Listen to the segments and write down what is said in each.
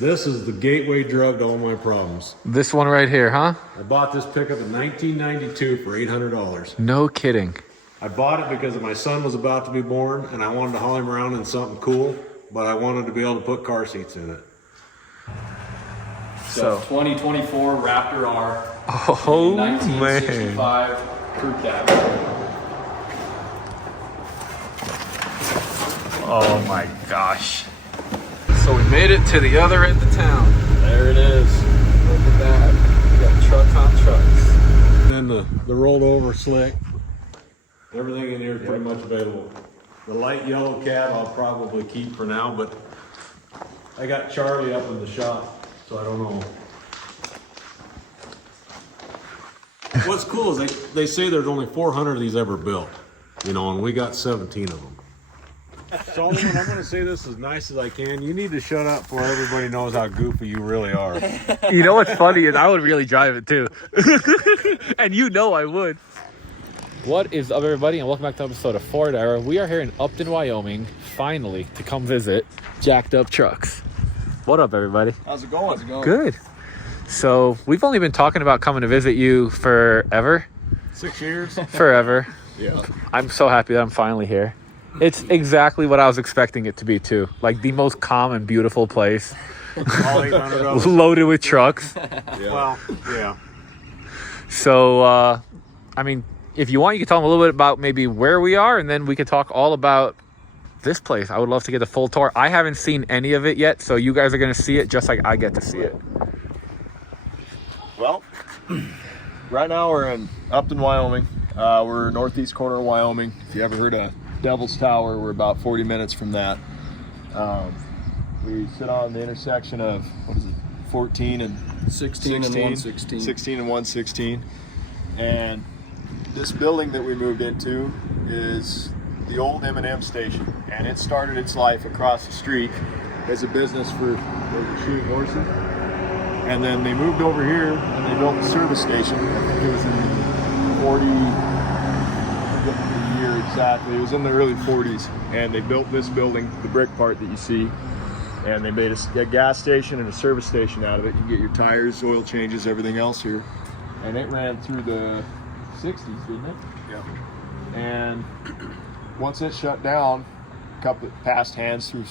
This is the gateway drug to all my problems. This one right here, huh? I bought this pickup in 1992 for $800. No kidding. I bought it because my son was about to be born and I wanted to haul him around in something cool, but I wanted to be able to put car seats in it. So 2024 Raptor R. Oh, 1965 crew cab. Oh my gosh. So we made it to the other end of town. There it is. Look at that. We got trucks on trucks. And then the rolled over slick. Everything in here is pretty much available. The light yellow cab I'll probably keep for now, but I got Charlie up in the shop, so I don't know. What's cool is they say there's only 400 of these ever built, you know, and we got 17 of them. Solomon, I'm going to say this as nice as I can. You need to shut up before everybody knows how goofy you really are. You know what's funny is I would really drive it too. And you know I would. What is up, everybody, and welcome back to episode of Ford Era. We are here in Upton, Wyoming, finally, to come visit Jacked Up Trucks. What up, everybody? How's it going? How's it going? Good. So we've only been talking about coming to visit you forever. 6 years? Forever. Yeah. I'm so happy that I'm finally here. It's exactly what I was expecting it to be too. Like the most calm and beautiful place. All 800 of us. Loaded with trucks. Yeah. Well, yeah. So, I mean, if you want, you can tell them a little bit about maybe where we are, and then we could talk all about this place. I would love to get the full tour. I haven't seen any of it yet, so you guys are going to see it just like I get to see it. Well, right now we're in Upton, Wyoming. We're northeast corner of Wyoming. If you ever heard of Devil's Tower, we're about 40 minutes from that. We sit on the intersection of, 14 and 16 and 116. 16 and 116. And this building that we moved into is the old M&M station. And it started its life across the street as a business for shoeing horses. And then they moved over here and they built the service station. I think it was in the 40, I forget the year exactly. It was in the early 40s. And they built this building, the brick part that you see. And they made a gas station and a service station out of it. You can get your tires, oil changes, everything else here. And it ran through the 60s, didn't it? Yeah. And once it shut down, a couple passed hands through,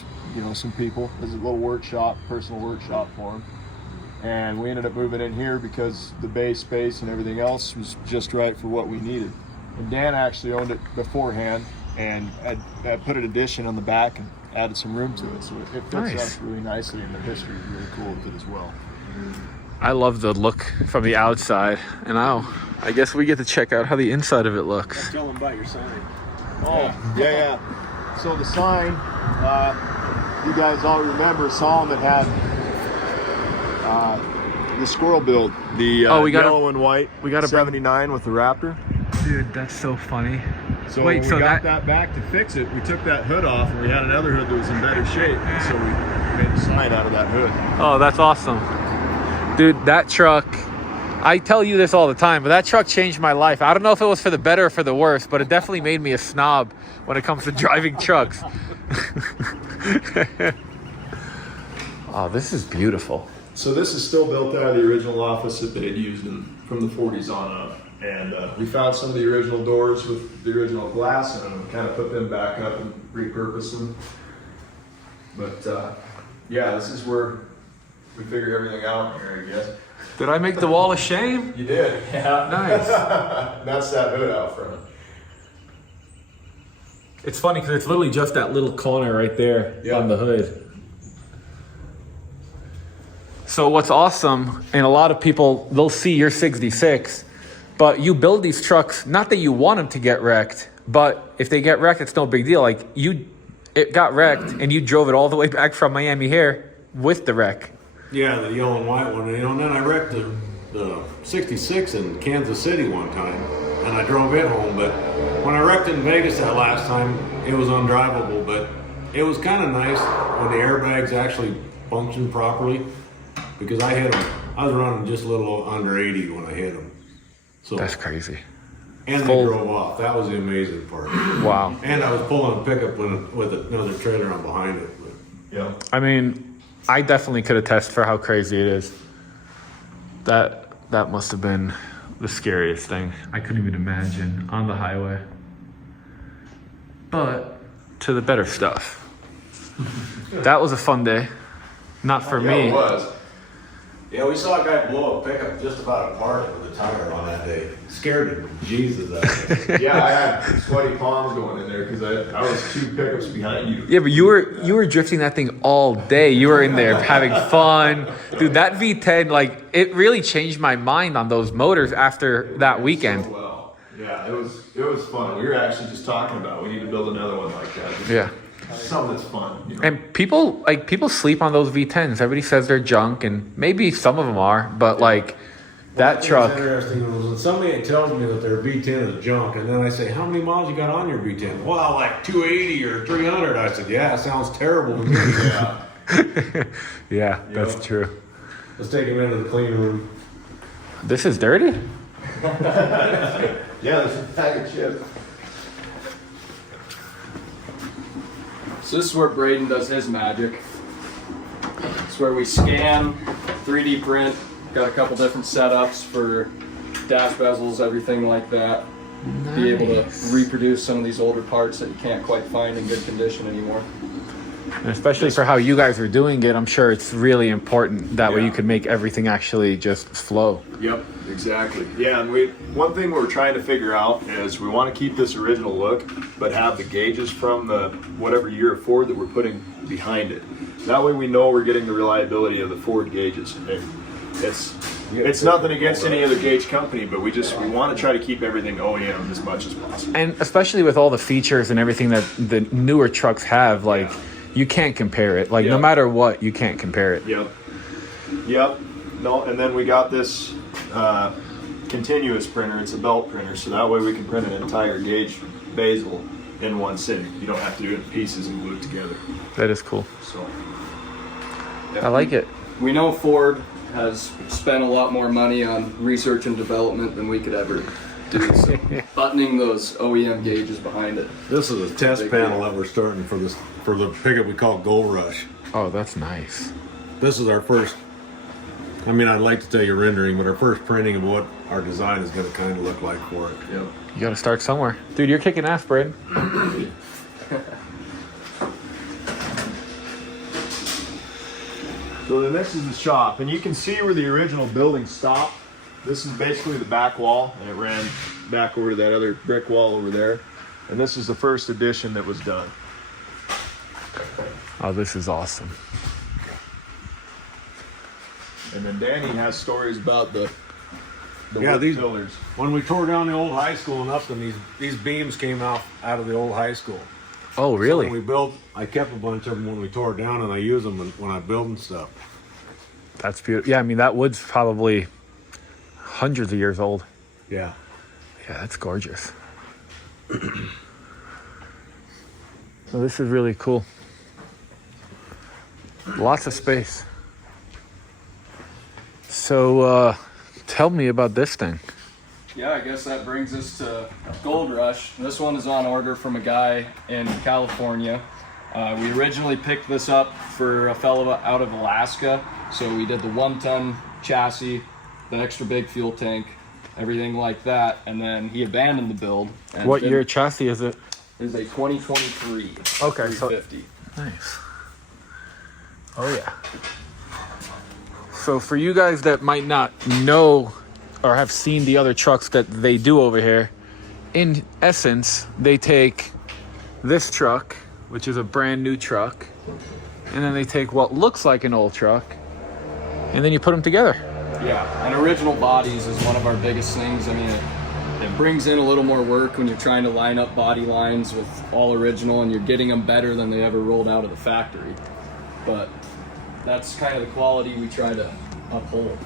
some people. There's a little workshop, personal workshop for them. And we ended up moving in here because the bay space and everything else was just right for what we needed. And Dan actually owned it beforehand and had put an addition on the back and added some room to it. So it fits us really nicely, and the history is really cool with it as well. I love the look from the outside, and I guess we get to check out how the inside of it looks. Tell them about your sign. Oh, yeah. So the sign, you guys all remember Solomon had the squirrel build, the yellow and white. We got a 79 with the Raptor. Dude, that's so funny. So when we got that back to fix it, we took that hood off, and we had another hood that was in better shape. So we made a sign out of that hood. Oh, that's awesome. Dude, that truck, I tell you this all the time, but that truck changed my life. I don't know if it was for the better or for the worse, but it definitely made me a snob when it comes to driving trucks. Oh, this is beautiful. So this is still built out of the original office that they had used from the 40s on up. And we found some of the original doors with the original glass in them and kind of put them back up and repurposed them. But yeah, this is where we figure everything out here, I guess. Did I make the wall of shame? You did. Yeah. Nice. That's that hood out front. It's funny because it's literally just that little corner right there on the hood. So what's awesome, and a lot of people, they'll see your 66, but you build these trucks, not that you want them to get wrecked, but if they get wrecked, it's no big deal. Like it got wrecked and you drove it all the way back from Miami here with the wreck. Yeah, the yellow and white one. And then I wrecked the 66 in Kansas City one time, and I drove it home. But when I wrecked in Vegas that last time, it was undrivable. But it was kind of nice when the airbags actually functioned properly, because I hit them. I was running just a little under 80 when I hit them. So That's crazy. And they drove off. That was the amazing part. Wow. And I was pulling a pickup with another trailer on behind it. But, Yeah. I mean, I definitely could attest for how crazy it is. That must have been the scariest thing. I couldn't even imagine on the highway. But to the better stuff. That was a fun day. Not for me. It was. Yeah, we saw a guy blow a pickup just about apart with a tire on that day. Scared the Jesus out of me. Yeah, I had sweaty palms going in there because I was 2 pickups behind you. Yeah, but you were drifting that thing all day. You were in there having fun. Dude, that V10, like, it really changed my mind on those motors after that weekend. So well. Yeah, it was fun. We were actually just talking about we need to build another one like that. Yeah. Something that's fun. You know? And people sleep on those V10s. Everybody says they're junk, and maybe some of them are, but like that truck. What's interesting was when somebody tells me that their V10 is junk, and then I say, "How many miles you got on your V10?" Well, like 280 or 300. I said, "Yeah, it sounds terrible to me." Yeah. Yeah, that's true. Let's take him into the clean room. This is dirty? Yeah, there's a bag of chips. So this is where Braden does his magic. It's where we scan, 3D print, got a couple different setups for dash bezels, everything like that. Nice. Be able to reproduce some of these older parts that you can't quite find in good condition anymore. And especially for how you guys are doing it, I'm sure it's really important. That way Yeah. you can make everything actually just flow. Yep, exactly. Yeah, and one thing we're trying to figure out is we want to keep this original look, but have the gauges from the whatever year of Ford that we're putting behind it. That way we know we're getting the reliability of the Ford gauges. It's nothing against any other gauge company, but we want to try to keep everything OEM as much as possible. And especially with all the features and everything that the newer trucks have, like, you can't compare it. Like, no matter what, you can't compare it. Yep. No, and then we got this continuous printer. It's a belt printer, so that way we can print an entire gauge bezel in one sitting. You don't have to do it in pieces and glue it together. That is cool. So I like it. We know Ford has spent a lot more money on research and development than we could ever do. So buttoning those OEM gauges behind it. This is a test panel that we're starting for the pickup we call Gold Rush. Oh, that's nice. This is our first. I mean, I'd like to tell you rendering, but our first printing of what our design is going to kind of look like for it. Yep. You got to start somewhere. Dude, you're kicking ass, Braden. So then this is the shop, and you can see where the original building stopped. This is basically the back wall, and it ran back over to that other brick wall over there. And this is the first addition that was done. Oh, this is awesome. And then Danny has stories about the Yeah, wood these pillars. When we tore down the old high school in Upton, these beams came out of the old high school. Oh, really? So when we built, I kept a bunch of them when we tore it down, and I use them when I'm building stuff. That's beautiful. Yeah, I mean, that wood's probably hundreds of years old. Yeah. Yeah, that's gorgeous. So this is really cool. Lots of space. So, tell me about this thing. Yeah, I guess that brings us to Gold Rush. This one is on order from a guy in California. We originally picked this up for a fellow out of Alaska. So we did the 1-ton chassis, the extra big fuel tank, everything like that. And then he abandoned the build. And What year chassis is it? It is a 2023 Okay, so 350. nice. Oh yeah. So for you guys that might not know or have seen the other trucks that they do over here, in essence, they take this truck, which is a brand new truck, and then they take what looks like an old truck, and then you put them together. Yeah, and original bodies is one of our biggest things. I mean, it brings in a little more work when you're trying to line up body lines with all original and you're getting them better than they ever rolled out of the factory. But that's kind of the quality we try to uphold.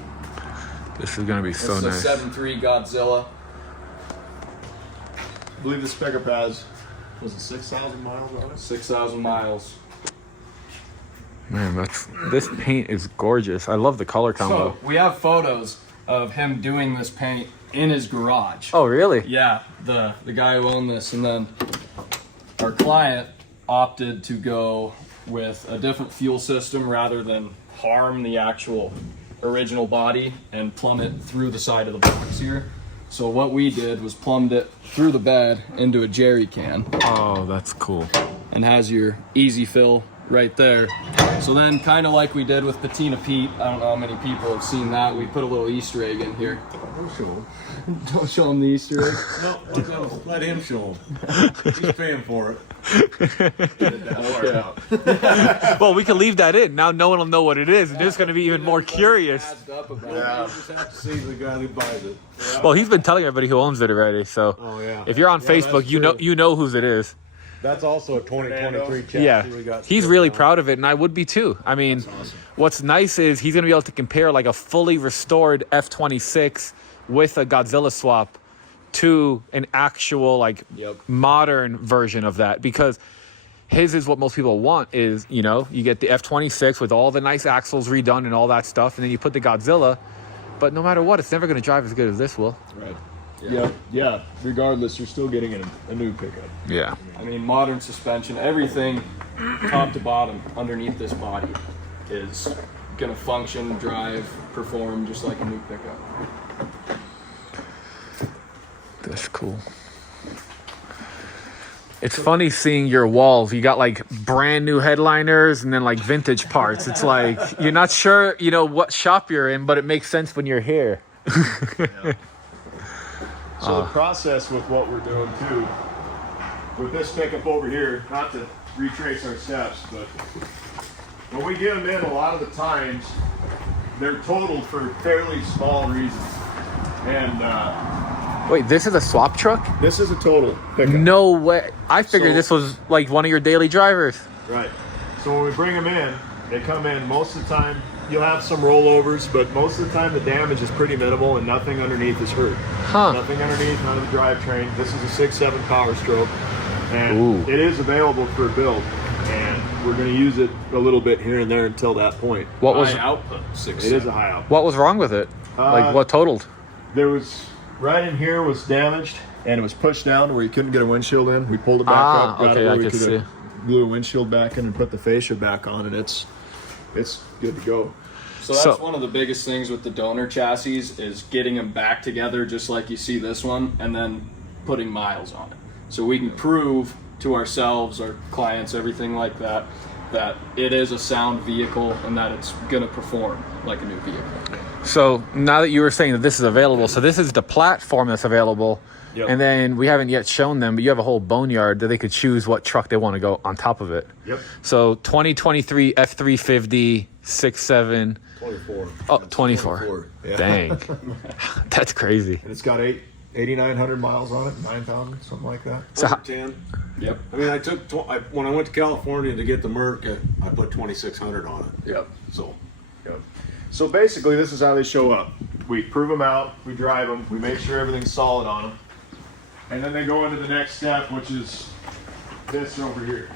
This is gonna be so This nice. is a 7.3 Godzilla. I believe this pickup has, was it 6,000 miles on it? 6,000 miles. Man, this paint is gorgeous. I love the color combo. So we have photos of him doing this paint in his garage. Oh, really? Yeah, the guy who owned this, and then our client opted to go with a different fuel system rather than harm the actual original body and plumb it through the side of the box here. So what we did was plumbed it through the bed into a jerry can. Oh, that's cool. And has your easy fill right there. So then, kind of like we did with Patina Pete, I don't know how many people have seen that, we put a little Easter egg in here. Don't show him. Don't show them the Easter egg. No, let him show him. He's paying for it. Well, we can leave that in. Now no one will know what it is. And they're just going to be even more curious. Yeah, you just have to see the guy who buys it. Well, he's been telling everybody who owns it already. So Oh, yeah. if you're on Yeah, Facebook, that's you know whose it is. That's also a 2023 chassis. Yeah, we got he's still really on. proud of it, and I would be too. I mean, what's nice is he's going to be able to compare like a fully restored F-26 with a Godzilla swap to an actual like modern version of that, because his is what most people want is, you know, you get the F-26 with all the nice axles redone and all that stuff, and then you put the Godzilla, but no matter what, it's never going to drive as good as this will. Right. Yeah. Regardless, you're still getting a new pickup. Yeah. I mean, modern suspension, everything top to bottom underneath this body is gonna function, drive, perform just like a new pickup. That's cool. It's funny seeing your walls. You got like brand new headliners and then like vintage parts. It's like you're not sure, you know, what shop you're in, but it makes sense when you're here. So the process with what we're doing too, with this pickup over here, not to retrace our steps, but when we get them in, a lot of the times they're totaled for fairly small reasons. And Wait, this is a swap truck? this is a total pickup. No way. I figured So- this was like one of your daily drivers. Right. So when we bring them in, they come in most of the time. You'll have some rollovers, but most of the time the damage is pretty minimal and nothing underneath is hurt. Huh. Nothing underneath, none of the drivetrain. This is a 6.7 Power Stroke, and Ooh. it is available for a build. And we're going to use it a little bit here and there until that point. What was High output, 6. It is a high output. what was wrong with it? Like what totaled? There was right in here was damaged, and it was pushed down where you couldn't get a windshield in. We pulled it back Ah, up, got okay, it where I we could could see. glue a windshield back in and put the fascia back on, and it's good to go. So that's So- one of the biggest things with the donor chassis is getting them back together just like you see this one, and then putting miles on it. So we can prove to ourselves, our clients, everything like that, that it is a sound vehicle and that it's going to perform like a new vehicle. So now that you were saying that this is available, so this is the platform that's available. Yep. And then we haven't yet shown them, but you have a whole boneyard that they could choose what truck they want to go on top of it. Yep. So 2023 F350 6.7. 24. Oh, 24. Yeah. Dang. That's crazy. And it's got 8,900 miles on it, 9,000, something like that. So Over how, 10. Yep. I mean, when I went to California to get the Merc, I put 2,600 on it. Yep. So Yep. So basically, this is how they show up. We prove them out, we drive them, we make sure everything's solid on them, and then they go into the next step, which is this over here.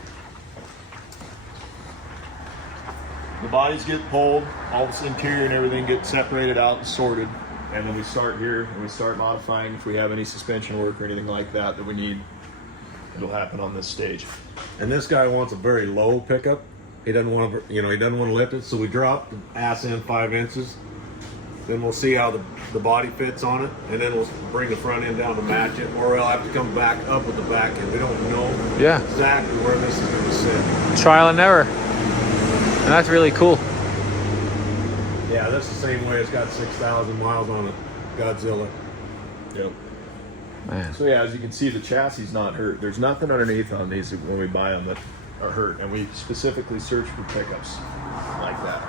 The bodies get pulled, all this interior and everything gets separated out and sorted, and then we start here and we start modifying if we have any suspension work or anything like that that we need. It'll happen on this stage. And this guy wants a very low pickup. He doesn't want to, he doesn't want to lift it. So we drop the ass in 5 inches. Then we'll see how the body fits on it, and then we'll bring the front end down to match it, or we'll have to come back up with the back end. We don't know yeah, exactly where this is going to sit. trial and error. And that's really cool. Yeah, that's the same way. It's got 6,000 miles on it. Godzilla. Yep. Man. So yeah, as you can see, the chassis is not hurt. There's nothing underneath on these when we buy them that are hurt, and we specifically search for pickups like that.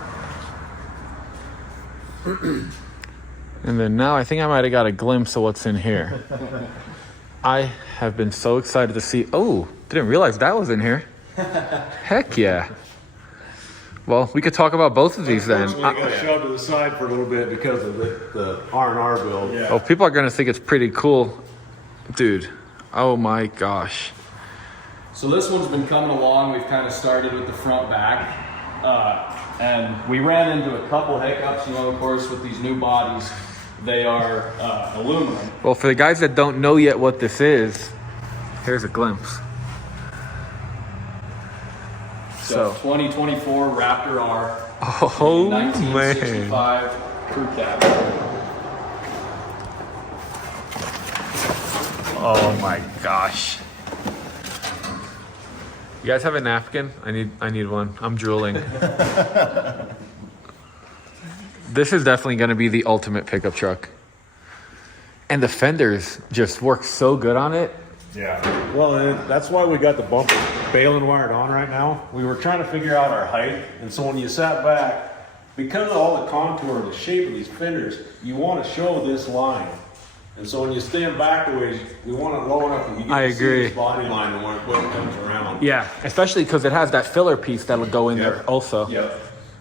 And then now I think I might have got a glimpse of what's in here. I have been so excited to see. Oh, didn't realize that was in here. Heck yeah. Well, we could talk about both of these then. Unfortunately, I got shoved to the side for a little bit because of the R&R build. Yeah. Oh, people are going to think it's pretty cool. Dude, oh my gosh. So this one's been coming along. We've kind of started with the front back. And we ran into a couple hiccups, of course, with these new bodies. They are aluminum. Well, for the guys that don't know yet what this is, here's a glimpse. So 2024 Raptor R. oh man, 1965 crew cab. oh my gosh. You guys have a napkin? I need one. I'm drooling. This is definitely going to be the ultimate pickup truck. And the fenders just work so good on it. Yeah. Well, and that's why we got the bumper baling wired on right now. We were trying to figure out our height, and so when you sat back, because of all the contour and the shape of these fenders, you want to show this line. And so when you stand back a ways, we want it low enough that you get I to agree. see this body line and when it comes around. Yeah, especially because it has that filler piece that'll go in there also. Yep.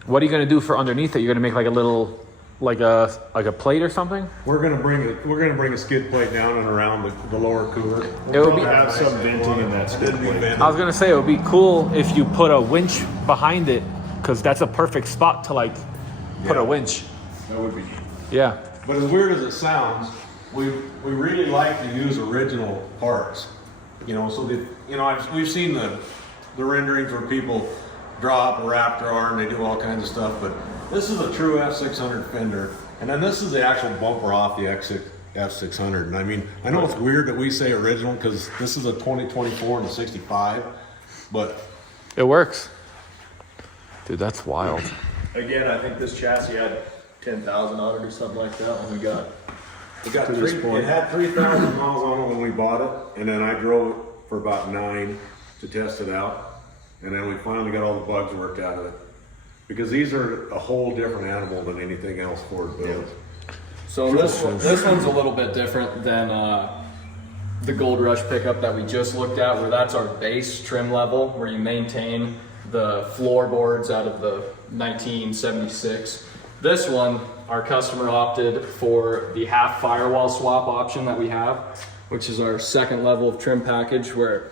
What are you going to do for underneath it? You're going to make like a little, like a plate or something? We're gonna bring a skid plate down and around the lower cooler. It would be. Have some venting in that skid plate. I was gonna say it would be cool if you put a winch behind it, because that's a perfect spot to like put a winch. That would be. Yeah. But as weird as it sounds, we really like to use original parts. You know, so that we've seen the renderings where people draw up a Raptor R and they do all kinds of stuff, but this is a true F600 fender, and then this is the actual bumper off the F600. And I mean, I know it's weird that we say original because this is a 2024 and a 65, but It works. Dude, that's wild. Again, I think this chassis had 10,000 on it or something like that when we got. it got To this point. it had 3,000 miles on it when we bought it, and then I drove it for about 9 to test it out, and then we finally got all the bugs worked out of it. Because these are a whole different animal than anything else Ford builds. So this one's a little bit different than the Gold Rush pickup that we just looked at, where that's our base trim level, where you maintain the floorboards out of the 1976. This one, our customer opted for the half firewall swap option that we have, which is our second level of trim package, where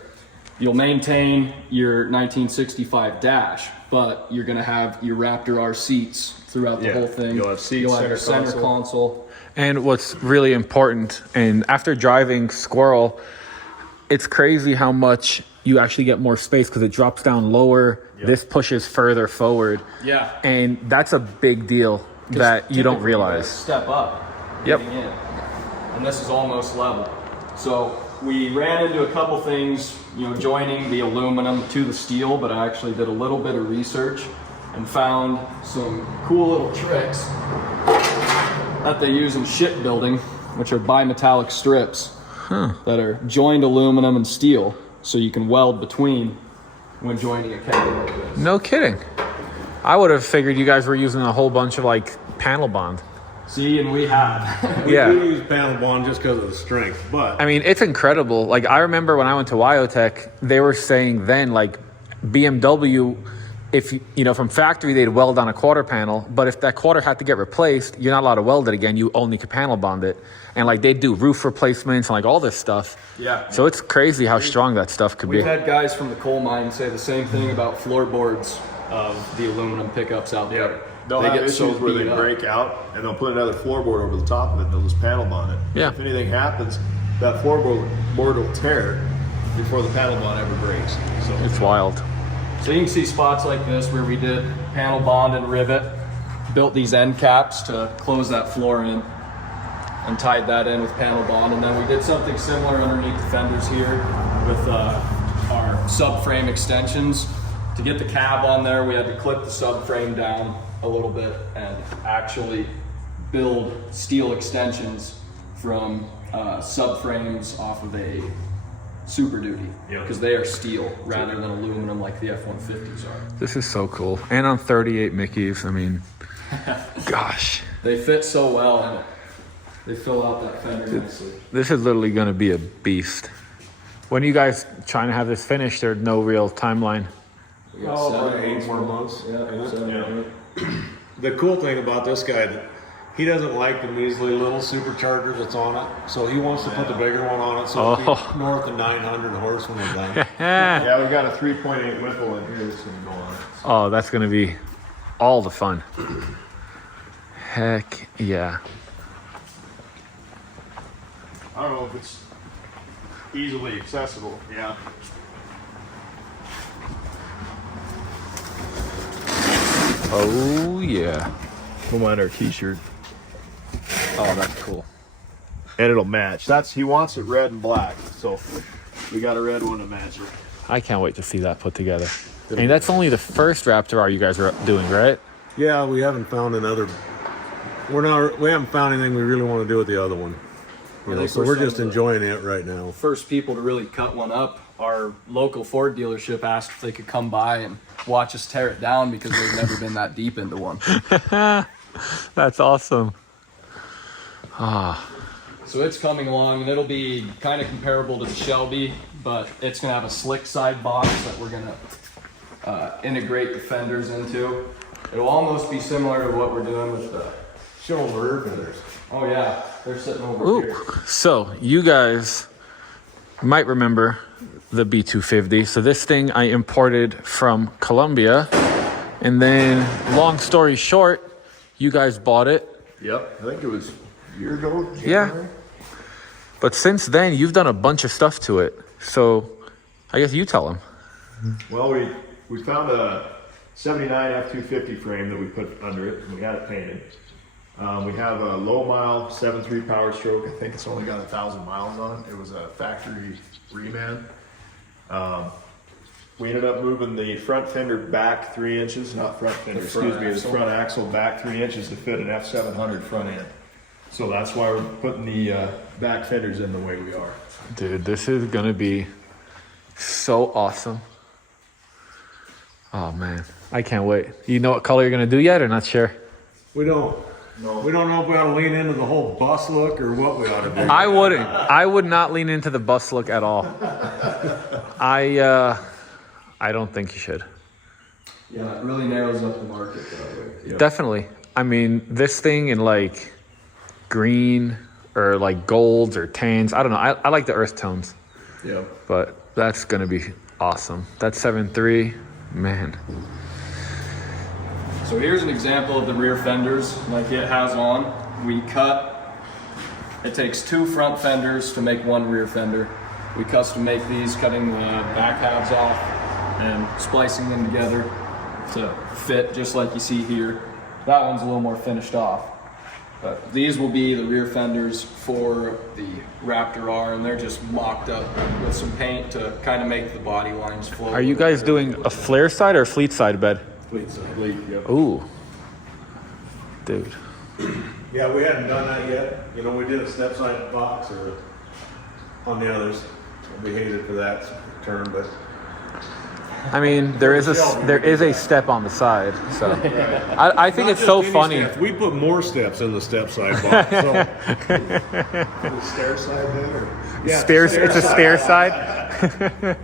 you'll maintain your 1965 dash, but you're gonna have your Raptor R seats throughout the whole thing. You'll have seats, You'll have your center console. And what's really important, and after driving Squirrel, it's crazy how much you actually get more space because it drops down lower. This pushes further forward. Yeah. And that's a big deal that you don't Typically, realize. Step up. Yep. getting in. And this is almost level. So we ran into a couple things, joining the aluminum to the steel, but I actually did a little bit of research and found some cool little tricks that they use in shipbuilding, which are bimetallic strips that are joined aluminum and steel, so you can weld between when joining a cabin like this. No kidding. I would have figured you guys were using a whole bunch of like panel bond. See, and we have. We Yeah. do use panel bond just because of the strength, but I mean, it's incredible. Like, I remember when I went to Wyotech, they were saying then, like, BMW, if from factory, they'd weld on a quarter panel, but if that quarter had to get replaced, you're not allowed to weld it again. You only could panel bond it. And, like, they'd do roof replacements and, like, all this stuff. Yeah. So it's crazy how strong that stuff could We've be. had guys from the coal mine say the same thing about floorboards of the aluminum pickups out there. They'll They have get issues so where they beat up. break out and they'll put another floorboard over the top of it and they'll just panel bond it. Yeah. If anything happens, that floorboard will tear before the panel bond ever breaks. So It's wild. So you can see spots like this where we did panel bond and rivet, built these end caps to close that floor in, and tied that in with panel bond. And then we did something similar underneath the fenders here with our subframe extensions. To get the cab on there, we had to clip the subframe down a little bit and actually build steel extensions from subframes off of a Super Duty, because they are steel rather than aluminum like the F-150s are. This is so cool. And on 38 Mickeys, I mean, gosh. They fit so well and they fill out that fender nicely. This is literally going to be a beast. When are you guys trying to have this finished? There's no real timeline. We got probably 7 8 more months. Yeah, 7 The cool thing about this guy, he doesn't like the measly little supercharger that's on it, so he wants to put the bigger one on it, so it'll be north of 900 horse when we're done. yeah, we've got a 3.8 Whipple in here that's gonna go on it. Oh, that's going to be all the fun. Heck yeah. I don't know if it's easily accessible. Yeah. Oh yeah. We'll mind our t-shirt. Oh, that's cool. And it'll match. He wants it red and black. So we got a red one to match it. I can't wait to see that put together. And that's only the first Raptor R you guys are doing, right? Yeah, we haven't found another. We haven't found anything we really want to do with the other one. You know, so we're just enjoying it right now. First people to really cut one up, our local Ford dealership asked if they could come by and watch us tear it down because they've never been that deep into one. That's awesome. So it's coming along, and it'll be kind of comparable to the Shelby, but it's going to have a slick side box that we're going to integrate the fenders into. It'll almost be similar to what we're doing with the... Show them the rear fenders. Oh yeah, they're sitting over here. So you guys might remember the B250. So this thing I imported from Colombia, and then long story short, you guys bought it. Yep. I think it was a year ago. January. Yeah. But since then, you've done a bunch of stuff to it. So I guess you tell them. Well, we found a 79 F250 frame that we put under it, and we had it painted. We have a low mile 7.3 Power Stroke. I think it's only got 1,000 miles on it. It was a factory reman. We ended up moving the front fender back 3 inches, not front fender, the front axle back 3 inches to fit an F700 front end. So that's why we're putting the back fenders in the way we are. Dude, this is going to be so awesome. Oh man, I can't wait. You know what color you're going to do yet or not sure? We don't. No. We don't know if we ought to lean into the whole bus look or what we ought to do. I wouldn't. I would not lean into the bus look at all. I don't think you should. Yeah, it really narrows up the market that way. Yep. Definitely. I mean, this thing in like green or like golds or tans. I don't know. I like the earth tones. Yeah. But that's going to be awesome. That's 7.3. Man. So here's an example of the rear fenders like it has on. It takes 2 front fenders to make 1 rear fender. We custom make these, cutting the back halves off and splicing them together to fit just like you see here. That one's a little more finished off. But these will be the rear fenders for the Raptor R, and they're just mocked up with some paint to kind of make the body lines flow. Are you guys doing a flare side or a fleet side bed? Fleet side. Yep. Ooh. Dude. Yeah, we hadn't done that yet. You know, we did a step side box or on the others. We hated for that term, but I mean, there is a step on the side, so I think it's so funny. Steps. We put more steps in the step side box. So. The stair side bed, or Yeah, It's a stair side.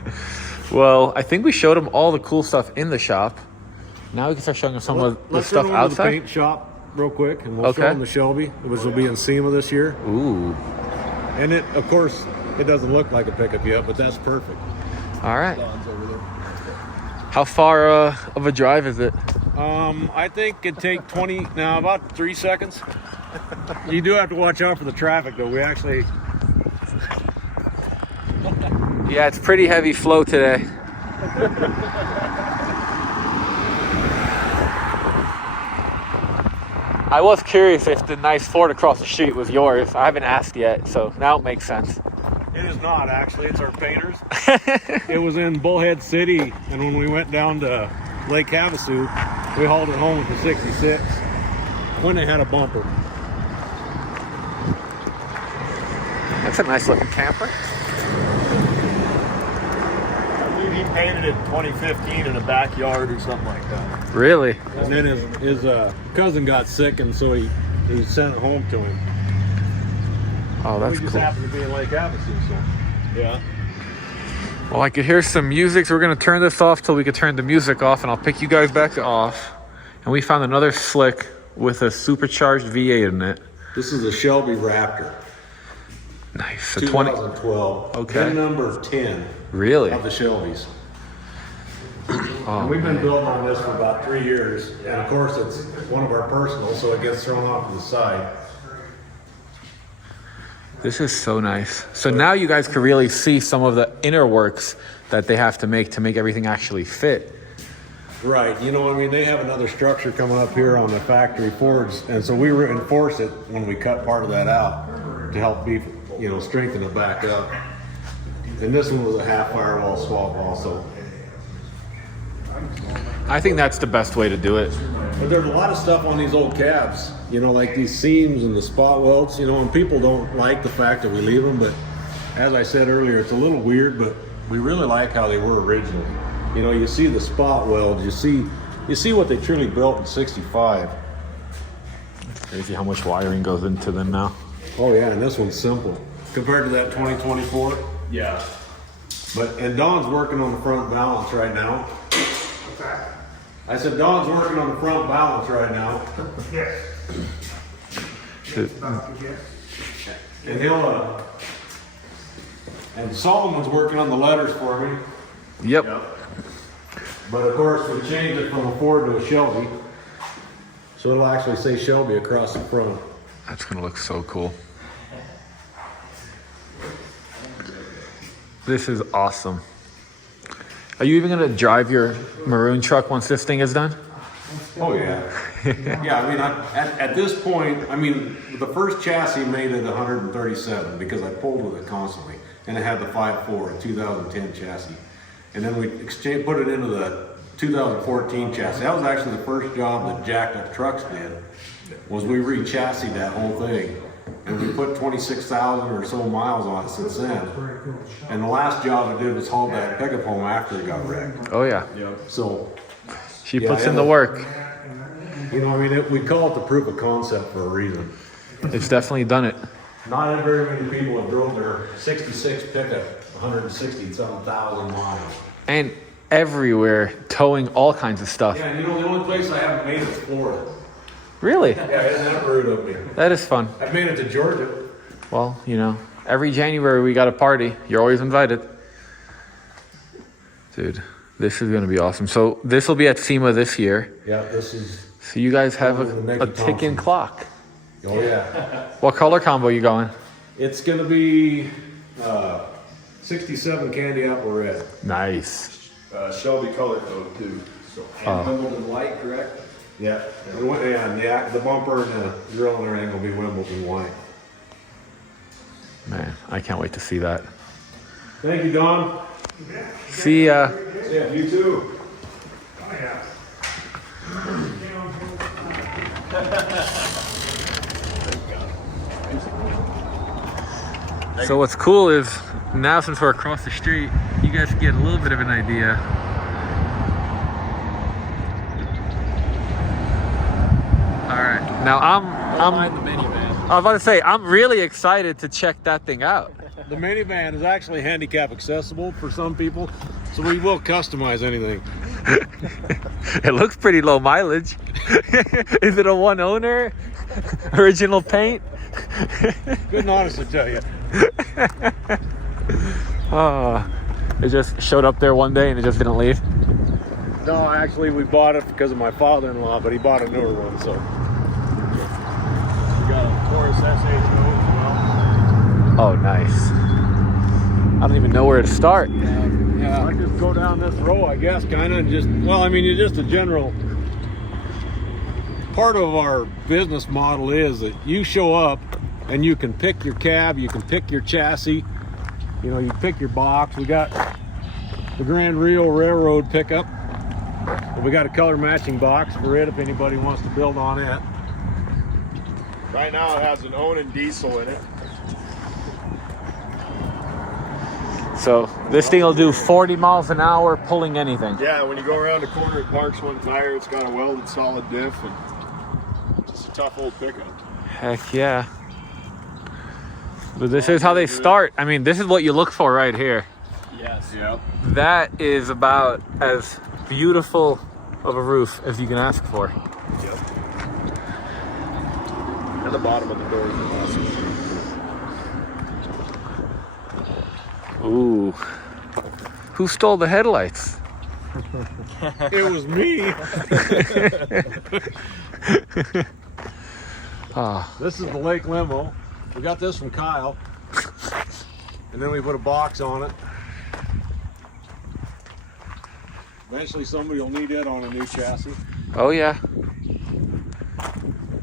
Well, I think we showed them all the cool stuff in the shop. Now we can start showing them some of the stuff To the outside. paint shop real quick, and we'll show them the Shelby, which will be in SEMA this year. Ooh. And it, of course, it doesn't look like a pickup yet, but that's perfect. All right. Don's over there. How far of a drive is it? I think it'd take about 3 seconds. You do have to watch out for the traffic, though. We actually... Yeah, it's pretty heavy flow today. I was curious if the nice Ford across the street was yours. I haven't asked yet, so now it makes sense. It is not, actually. It's our painters. It was in Bullhead City, and when we went down to Lake Havasu, we hauled it home with the 66 when they had a bumper. That's a nice looking camper. I believe he painted it in 2015 in a backyard or something like that. Really? And then his cousin got sick, and so he sent it home to him. Oh, that's we just cool. happened to be in Lake Havasu, so yeah. Well, I could hear some music, so we're going to turn this off till we could turn the music off, and I'll pick you guys back off. And we found another slick with a supercharged V8 in it. This is a Shelby Raptor. Nice. A 2012. Okay. VIN number 10 Really? of the Shelbys. Oh, And we've been building on this for about 3 years. And of course, it's one of our personals, so it gets thrown off to the side. this is so nice. So now you guys can really see some of the inner works that they have to make everything actually fit. Right. You know, I mean, they have another structure coming up here on the factory forge, and so we reinforce it when we cut part of that out to help beef, you know, strengthen it back up. And this one was a half firewall swap also. I think that's the best way to do it. But there's a lot of stuff on these old cabs, you know, like these seams and the spot welds, you know, and people don't like the fact that we leave them, but as I said earlier, it's a little weird, but we really like how they were originally. You know, you see the spot welds, you see what they truly built in '65. Crazy how much wiring goes into them now. Oh yeah, and this one's simple compared to that 2024. Yeah. And Don's working on the front balance right now. I said Don's working on the front balance right now. Yes. And he'll and Solomon's working on the letters for me. Yep. But of course we changed it from a Ford to a Shelby. So it'll actually say Shelby across the front. That's gonna look so cool. This is awesome. Are you even gonna drive your maroon truck once this thing is done? Oh yeah. Yeah, I mean, at this point, I mean, the first chassis made it 137 because I pulled with it constantly. And it had the 5.4, a 2010 chassis. And then we put it into the 2014 chassis. That was actually the first job that Jacked Up Trucks did, was we re-chassised that whole thing. And we put 26,000 or so miles on it since then. And the last job I did was haul that pickup home after it got wrecked. Oh yeah. So, She yeah, puts in the work. you know, I mean, we call it the proof of concept for a reason. It's definitely done it. Not very many people have drove their 66 pickup 160,000 miles. And everywhere, towing all kinds of stuff. Yeah, and you know, the only place I haven't made it is Florida. Really? Yeah, isn't that rude of me? That is fun. I've made it to Georgia. Well, you know, every January we got a party. You're always invited. Dude, this is going to be awesome. So this will be at SEMA this year. Yeah, this is. So you guys have The next a ticking Thompson. clock. Oh yeah. What color combo you going? It's gonna be 67 candy apple red. Nice. Shelby color code too. So. And Wimbledon white, correct? Yeah. And the bumper and the grill and everything will be Wimbledon white. Man, I can't wait to see that. Thank you, Don. See ya. Yeah, you too. Oh, yeah. So what's cool is now since we're across the street, you guys can get a little bit of an idea. All right, now Behind the minivan. I was about to say, I'm really excited to check that thing out. The minivan is actually handicap accessible for some people, so we will customize anything. It looks pretty low mileage. Is it a one owner? Original paint? Good and honest to tell you. Oh, it just showed up there one day and it just didn't leave. No, actually, we bought it because of my father-in-law, but he bought a newer one, so. We got a Taurus SHO as well. Oh, nice. I don't even know where to start. I just go down this row, I guess, kind of just, well, I mean, it's just a general. Part of our business model is that you show up and you can pick your cab, you can pick your chassis, you know, you pick your box. We got the Grand Rio Railroad pickup. We got a color matching box for it if anybody wants to build on it. Right now it has an Onan diesel in it. So this thing will do 40 miles an hour pulling anything. Yeah, when you go around the corner it parks one tire. It's got a welded solid diff and just a tough old pickup. Heck yeah. But this is how they start. I mean, this is what you look for right here. Yes. Yep. That is about as beautiful of a roof as you can ask for. Yep. And the bottom of the door is awesome. Ooh. Who stole the headlights? It was me. This is the Lake Limo. We got this from Kyle. And then we put a box on it. Eventually somebody will need it on a new chassis. Oh yeah.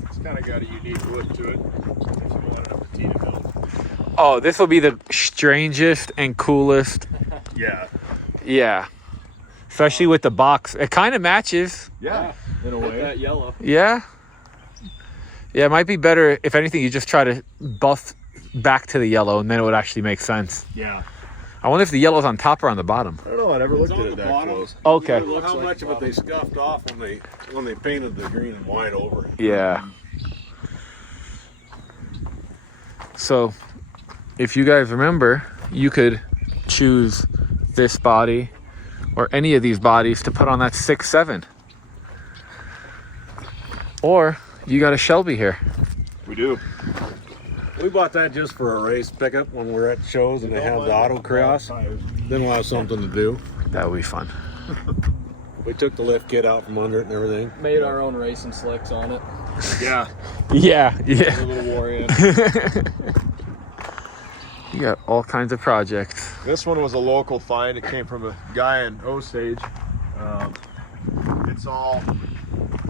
It's kind of got a unique look to it. If you wanted a patina build. Oh, this will be the strangest and coolest. Yeah. Yeah. Especially with the box. It kind of matches. Yeah. In a With way. that yellow. Yeah. Yeah, it might be better if anything you just try to buff back to the yellow and then it would actually make sense. Yeah. I wonder if the yellow's on top or on the bottom. I don't know. I never looked It's at on it the that bottom. close. Okay. Look how much of it they scuffed off when they painted the green and white over it. Yeah. So, if you guys remember, you could choose this body or any of these bodies to put on that 6.7. Or you got a Shelby here. We do. We bought that just for a race pickup when we're at shows and they have the autocross. Then we'll have something to do. That would be fun. We took the lift kit out from under it and everything. Made our own racing slicks on it. Yeah. Yeah, A yeah. little war in. You got all kinds of projects. This one was a local find. It came from a guy in Osage. It's all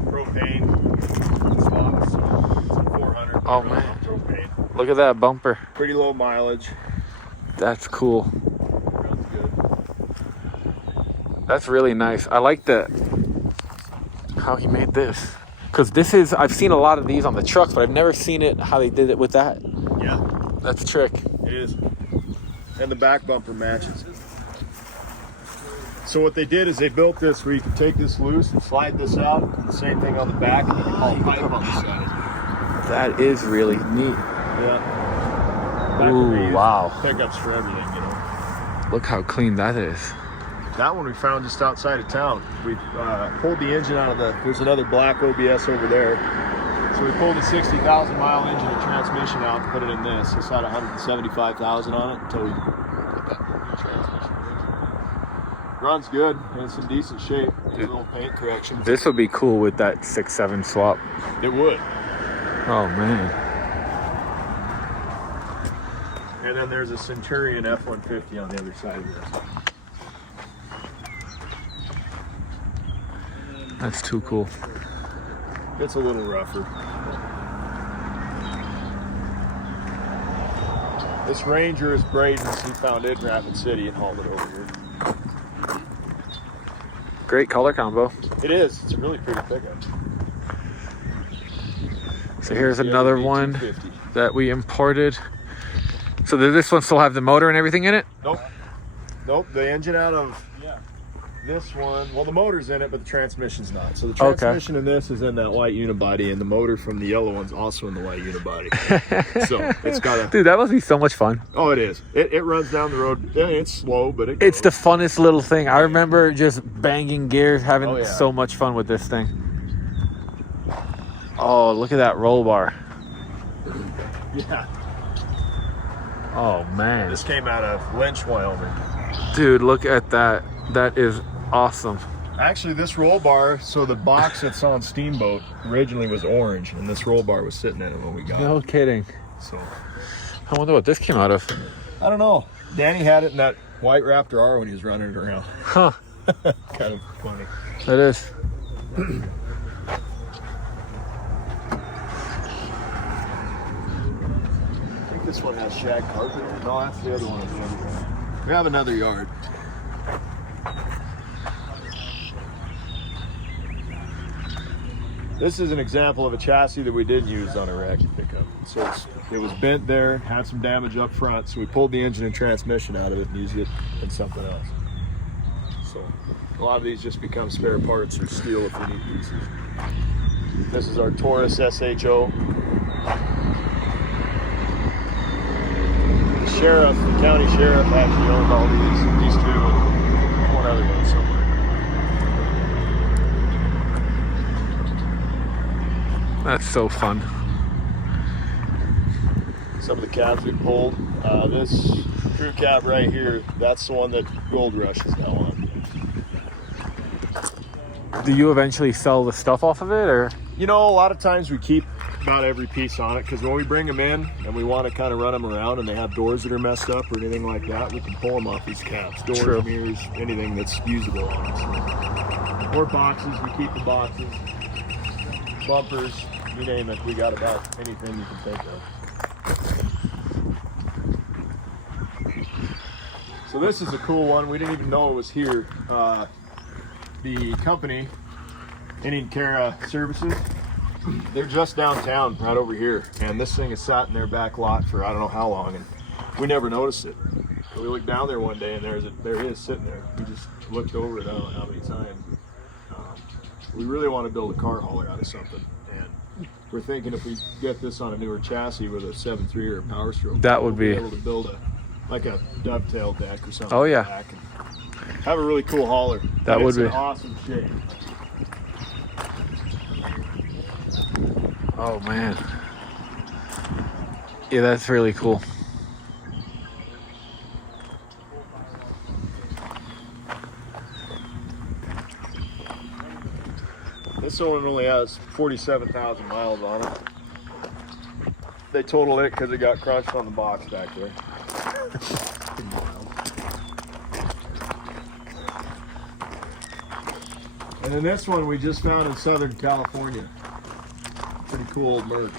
propane swaps. It's 400. Oh, man. Propane. Look at that bumper. Pretty low mileage. That's cool. Runs good. That's really nice. I like that how he made this. Because this is, I've seen a lot of these on the trucks, but I've never seen it how they did it with that. Yeah, That's a trick. it is. And the back bumper matches. So what they did is they built this where you can take this loose and slide this out. And the same thing on the back, and then you haul pipe on the side. That is really neat. Yeah. Back Ooh, where we use wow. Pickups for everything, you know. Look how clean that is. That one we found just outside of town. We pulled the engine out of there's another black OBS over there. So we pulled a 60,000 mile engine and transmission out and put it in this. It's had 175,000 on it until we put that new transmission in. Runs good and it's in decent shape. There's a little paint correction. This would be cool with that 6.7 swap. It would. Oh, man. And then there's a Centurion F-150 on the other side of this. That's too cool. It's a little rougher. This Ranger is Braden's. He found it in Rapid City and hauled it over here. Great color combo. It is. It's a really pretty pickup. So here's The another other one V250. that we imported. So does this one still have the motor and everything in it? Nope. Nope. The engine out of this one. Well, the motor's in it, but the transmission's not. So the transmission in this is in that white unibody, and the motor from the yellow one's also in the white unibody. So it's got a. Dude, that must be so much fun. Oh, it is. It runs down the road. Yeah, it's slow, but It's the funnest little thing. I remember just banging gears, having Oh, yeah. so much fun with this thing. Oh, look at that roll bar. Yeah. Oh, man. This came out of Lynch, Wyoming. Dude, look at that. That is awesome. Actually, this roll bar, so the box that's on Steamboat originally was orange, and this roll bar was sitting in it when we got No it. kidding. So, I wonder what this came out of. I don't know. Danny had it in that white Raptor R when he was running it around. Huh. Kind of funny. That is. I think this one has shag carpet. No, that's the other one. We have another yard. This is an example of a chassis that we did use on a wreck pickup. So it was bent there, had some damage up front, so we pulled the engine and transmission out of it and used it in something else. So a lot of these just become spare parts or steel if we need pieces. This is our Taurus SHO. The sheriff, the county sheriff actually owns all these two, and one other one somewhere. That's so fun. Some of the cabs we pulled. This crew cab right here, that's the one that Gold Rush is now on. Do you eventually sell the stuff off of it, or? You know, a lot of times we keep about every piece on it, because when we bring them in and we want to kind of run them around and they have doors that are messed up or anything like that, we can pull them off these cabs. Doors, True. mirrors, anything that's usable on it. So. Or boxes, we keep the boxes. Bumpers, you name it, we got about anything you can think of. So this is a cool one. We didn't even know it was here. The company, Indian Cara Services, they're just downtown, right over here. And this thing has sat in their back lot for I don't know how long, and we never noticed it. We looked down there one day, and there it is sitting there. We just looked over it I don't know how many times. We really want to build a car hauler out of something, and we're thinking if we get this on a newer chassis with a 7.3 or a Power Stroke, That would we'll be able to build like a dovetail deck or something. Oh, yeah. Back and have a really cool hauler. That And would it's be in awesome shape. Oh man. Yeah, that's really cool. This one only has 47,000 miles on it. They totaled it because it got crunched on the box back there. And then this one we just found in Southern California. Pretty cool old Merc.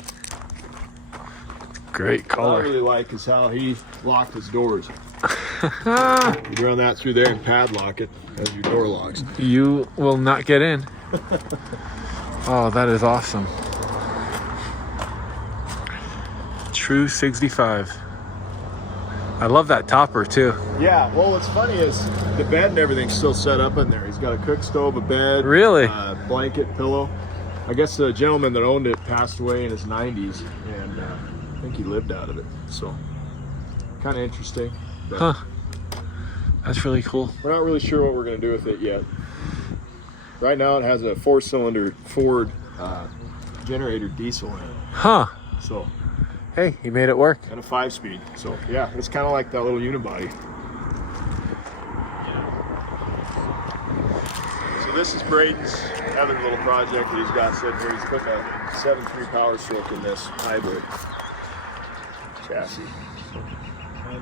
Great What I color. really like is how he locked his doors. You run that through there and padlock it as your door locks. You will not get in. Oh, that is awesome. True 65. I love that topper too. Yeah, well, what's funny is the bed and everything's still set up in there. He's got a cook stove, a bed, Really? Blanket, pillow. I guess the gentleman that owned it passed away in his 90s, and I think he lived out of it. So, kind of interesting. But Huh. That's really cool. we're not really sure what we're going to do with it yet. Right now, it has a 4-cylinder Ford generator diesel in it. Huh. So, Hey, you made it work. and a 5-speed. So, yeah, it's kind of like that little unibody. So this is Braden's other little project that he's got sitting here. He's putting a 7.3 Power Stroke in this hybrid chassis.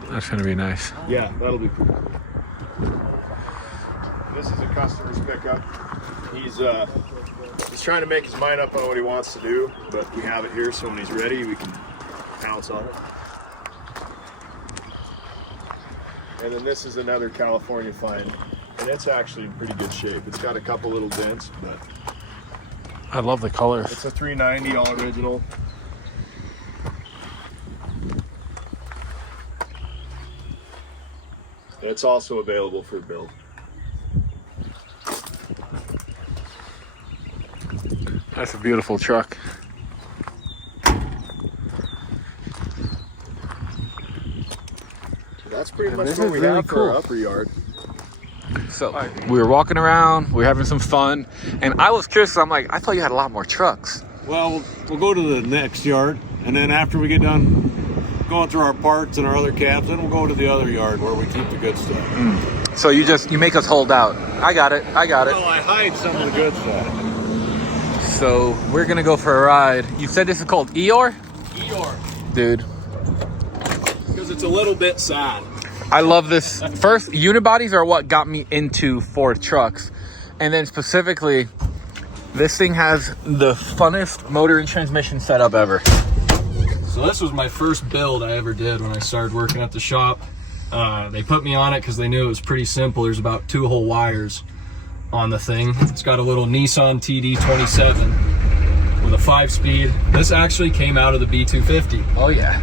That's gonna be nice. Yeah, that'll be pretty cool. This is a customer's pickup. He's trying to make his mind up on what he wants to do, but we have it here, so when he's ready, we can pounce on it. And then this is another California find, and it's actually in pretty good shape. It's got a couple little dents, but I love the colors. it's a 390 all original. And it's also available for build. That's a beautiful truck. That's pretty much this what is we really have for cool. our upper yard. So we were walking around, we were having some fun, and I was curious. 'Cause I'm like, I thought you had a lot more trucks. Well, we'll go to the next yard, and then after we get done going through our parts and our other cabs, then we'll go to the other yard where we keep the good stuff. So you make us hold out. I got it. Well, I hide some of the good stuff. So we're gonna go for a ride. You said this is called Eeyore? Eeyore, Dude, because it's a little bit sad. I love this. First, unibodies are what got me into Ford trucks. And then specifically, this thing has the funnest motor and transmission setup ever. So this was my first build I ever did when I started working at the shop. They put me on it because they knew it was pretty simple. There's about 2-hole wires on the thing. It's got a little Nissan TD27 with a 5-speed. This actually came out of the B250. Oh yeah.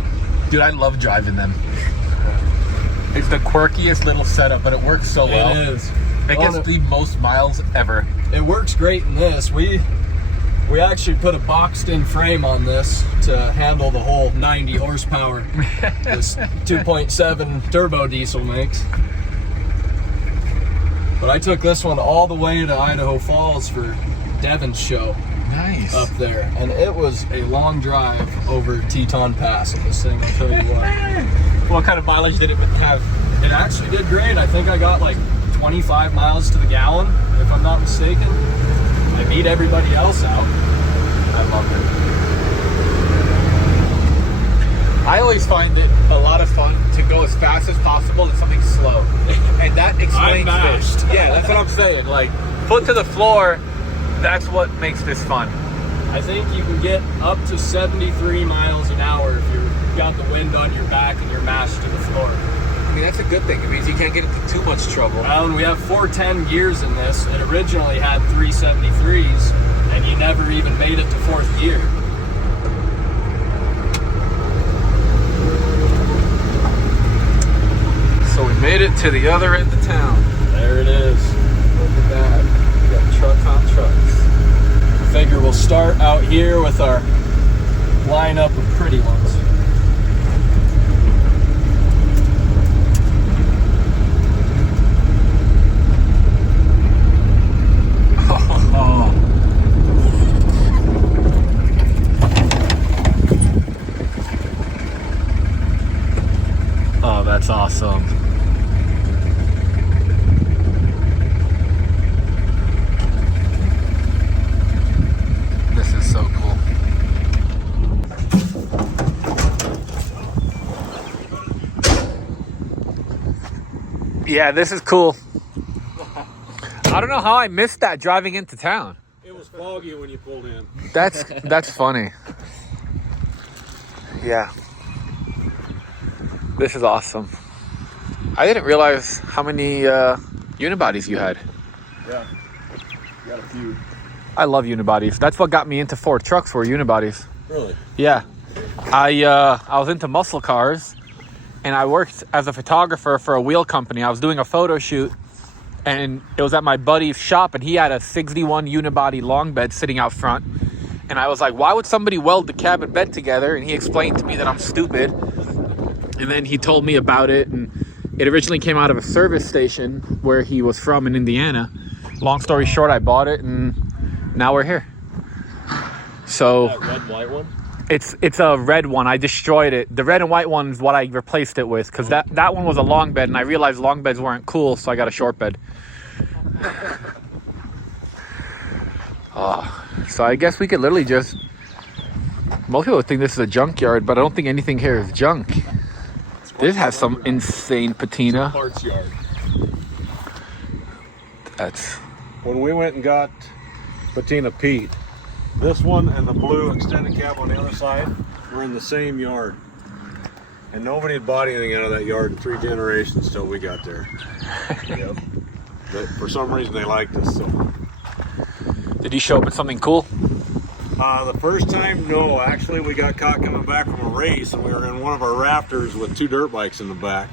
Dude, I love driving them. It's the quirkiest little setup, but it works so well. It is. It gets the most miles ever. It works great in this. We actually put a boxed in frame on this to handle the whole 90 horsepower this 2.7 turbo diesel makes. But I took this one all the way to Idaho Falls for Devin's show Nice. up there. And it was a long drive over Teton Pass on this thing, I'll tell you what. What kind of mileage did it have? It actually did great. I think I got like 25 miles to the gallon, if I'm not mistaken. I beat everybody else out. I love it. always find it a lot of fun to go as fast as possible in something slow. And that explains this. Yeah, that's what I'm saying. Like, foot to the floor, that's what makes this fun. I think you can get up to 73 miles an hour if you've got the wind on your back and you're mashed to the floor. I mean, that's a good thing. It means you can't get into too much trouble. Well, and we have 410 gears in this. It originally had 373s, and you never even made it to fourth gear. So we made it to the other end of town. There it is. Look at that. We got truck on trucks. Figure we'll start out here with our lineup of pretty ones. Oh, that's awesome. This is so cool. Yeah, this is cool. I don't know how I missed that driving into town. It was foggy when you pulled in. That's funny. Yeah. This is awesome. I didn't realize how many unibodies you had. Yeah, got a few. I love unibodies. That's what got me into Ford trucks, were unibodies. Really? Yeah. I was into muscle cars, and I worked as a photographer for a wheel company. I was doing a photo shoot, and it was at my buddy's shop, and he had a 61 unibody long bed sitting out front. And I was like, why would somebody weld the cab and bed together? And he explained to me that I'm stupid. And then he told me about it, and it originally came out of a service station where he was from in Indiana. Long story short, I bought it, and now we're here. So That red white one? it's a red one. I destroyed it. The red and white one is what I replaced it with, because that one was a long bed, and I realized long beds weren't cool, so I got a short bed. So I guess we could literally just... Most people think this is a junkyard, but I don't think anything here is junk. This has some insane patina. Parts yard. That's... When we went and got Patina Pete, this one and the blue extended cab on the other side were in the same yard. And nobody had bought anything out of that yard in 3 generations till we got there. Yep. But for some reason they liked us, so. Did you show up at something cool? The first time, no. Actually, we got caught coming back from a race, and we were in one of our Raptors with 2 dirt bikes in the back.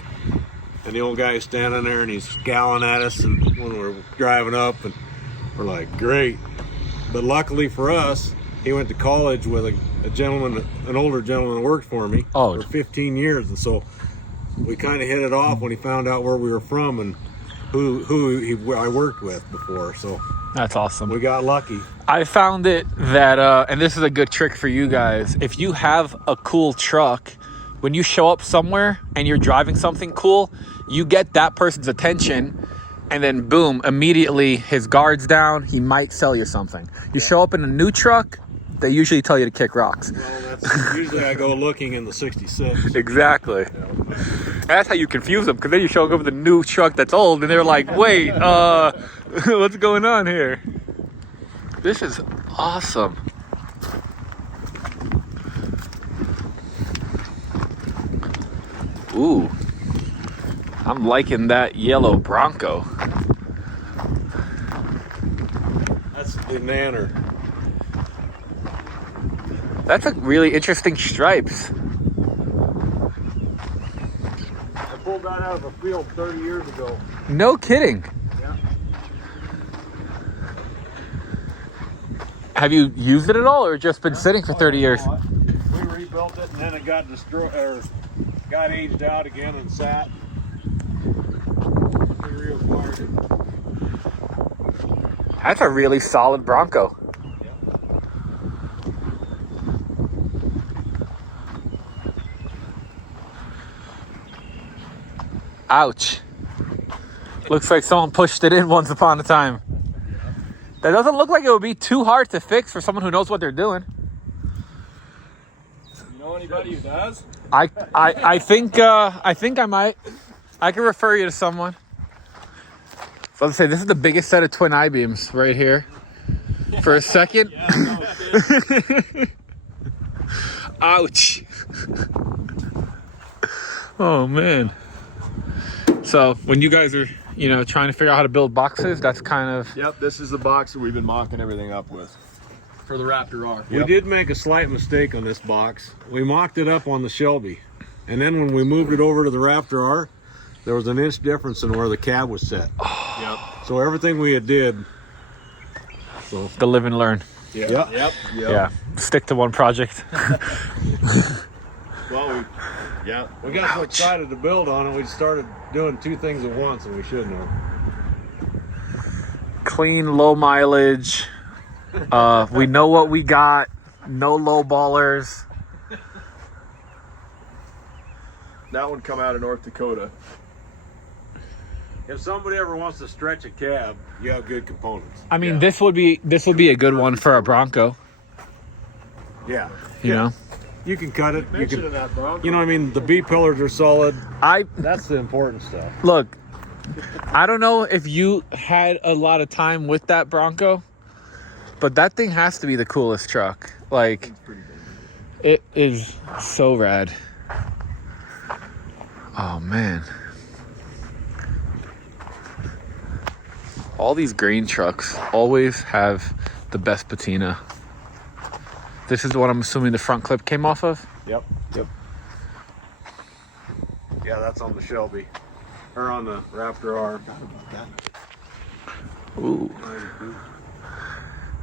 And the old guy's standing there, and he's scowling at us, and when we're driving up, and we're like, great. But luckily for us, he went to college with a gentleman, an older gentleman that worked for me for 15 years. And so we kind of hit it off when he found out where we were from and who I worked with before. So That's awesome. we got lucky. I found it that, and this is a good trick for you guys. If you have a cool truck, when you show up somewhere and you're driving something cool, you get that person's attention, and then boom, immediately his guard's down. He might sell you something. You show up in a new truck, they usually tell you to kick rocks. Well, that's usually I go looking in the 66. Exactly. That's how you confuse them, because then you show up with a new truck that's old, and they're like, wait, what's going on here? This is awesome. Ooh, I'm liking that yellow Bronco. That's the Nanner. That's a really interesting stripes. I pulled that out of a field 30 years ago. No kidding. Yeah. Have you used it at all, or just been sitting for 30 years? We rebuilt it, and then it got destroyed, or got aged out again and sat. We reacquired it. That's a really solid Bronco. Ouch. Looks like someone pushed it in once upon a time. That doesn't look like it would be too hard to fix for someone who knows what they're doing. You know anybody who does? I think I might. I can refer you to someone. So let's say this is the biggest set of twin I-beams right here. For a second. Yeah, no kidding. Ouch. Oh man. So when you guys are, trying to figure out how to build boxes, that's kind of. Yep, this is the box that we've been mocking everything up with. For the Raptor R. We did make a slight mistake on this box. We mocked it up on the Shelby. And then when we moved it over to the Raptor R, there was an inch difference in where the cab was set. Yep. So everything we had did. So The live and learn. Yep. Yeah. Stick to one project. Well, we got so excited to build on it, we started doing two things at once, and we shouldn't have. Clean, low mileage. We know what we got. No low ballers. that one come out of North Dakota. If somebody ever wants to stretch a cab, you have good components. I mean, this would be a good one for a Bronco. Yeah. You know. You can cut it. You Mentioning can. that, Bronco. You know what I mean? The B pillars are solid. I That's the important stuff. look. I don't know if you had a lot of time with that Bronco, but that thing has to be the coolest truck. Like, it is so rad. Oh man. All these green trucks always have the best patina. This is what I'm assuming the front clip came off of. Yep. Yeah, that's on the Shelby. Or on the Raptor R. Ooh.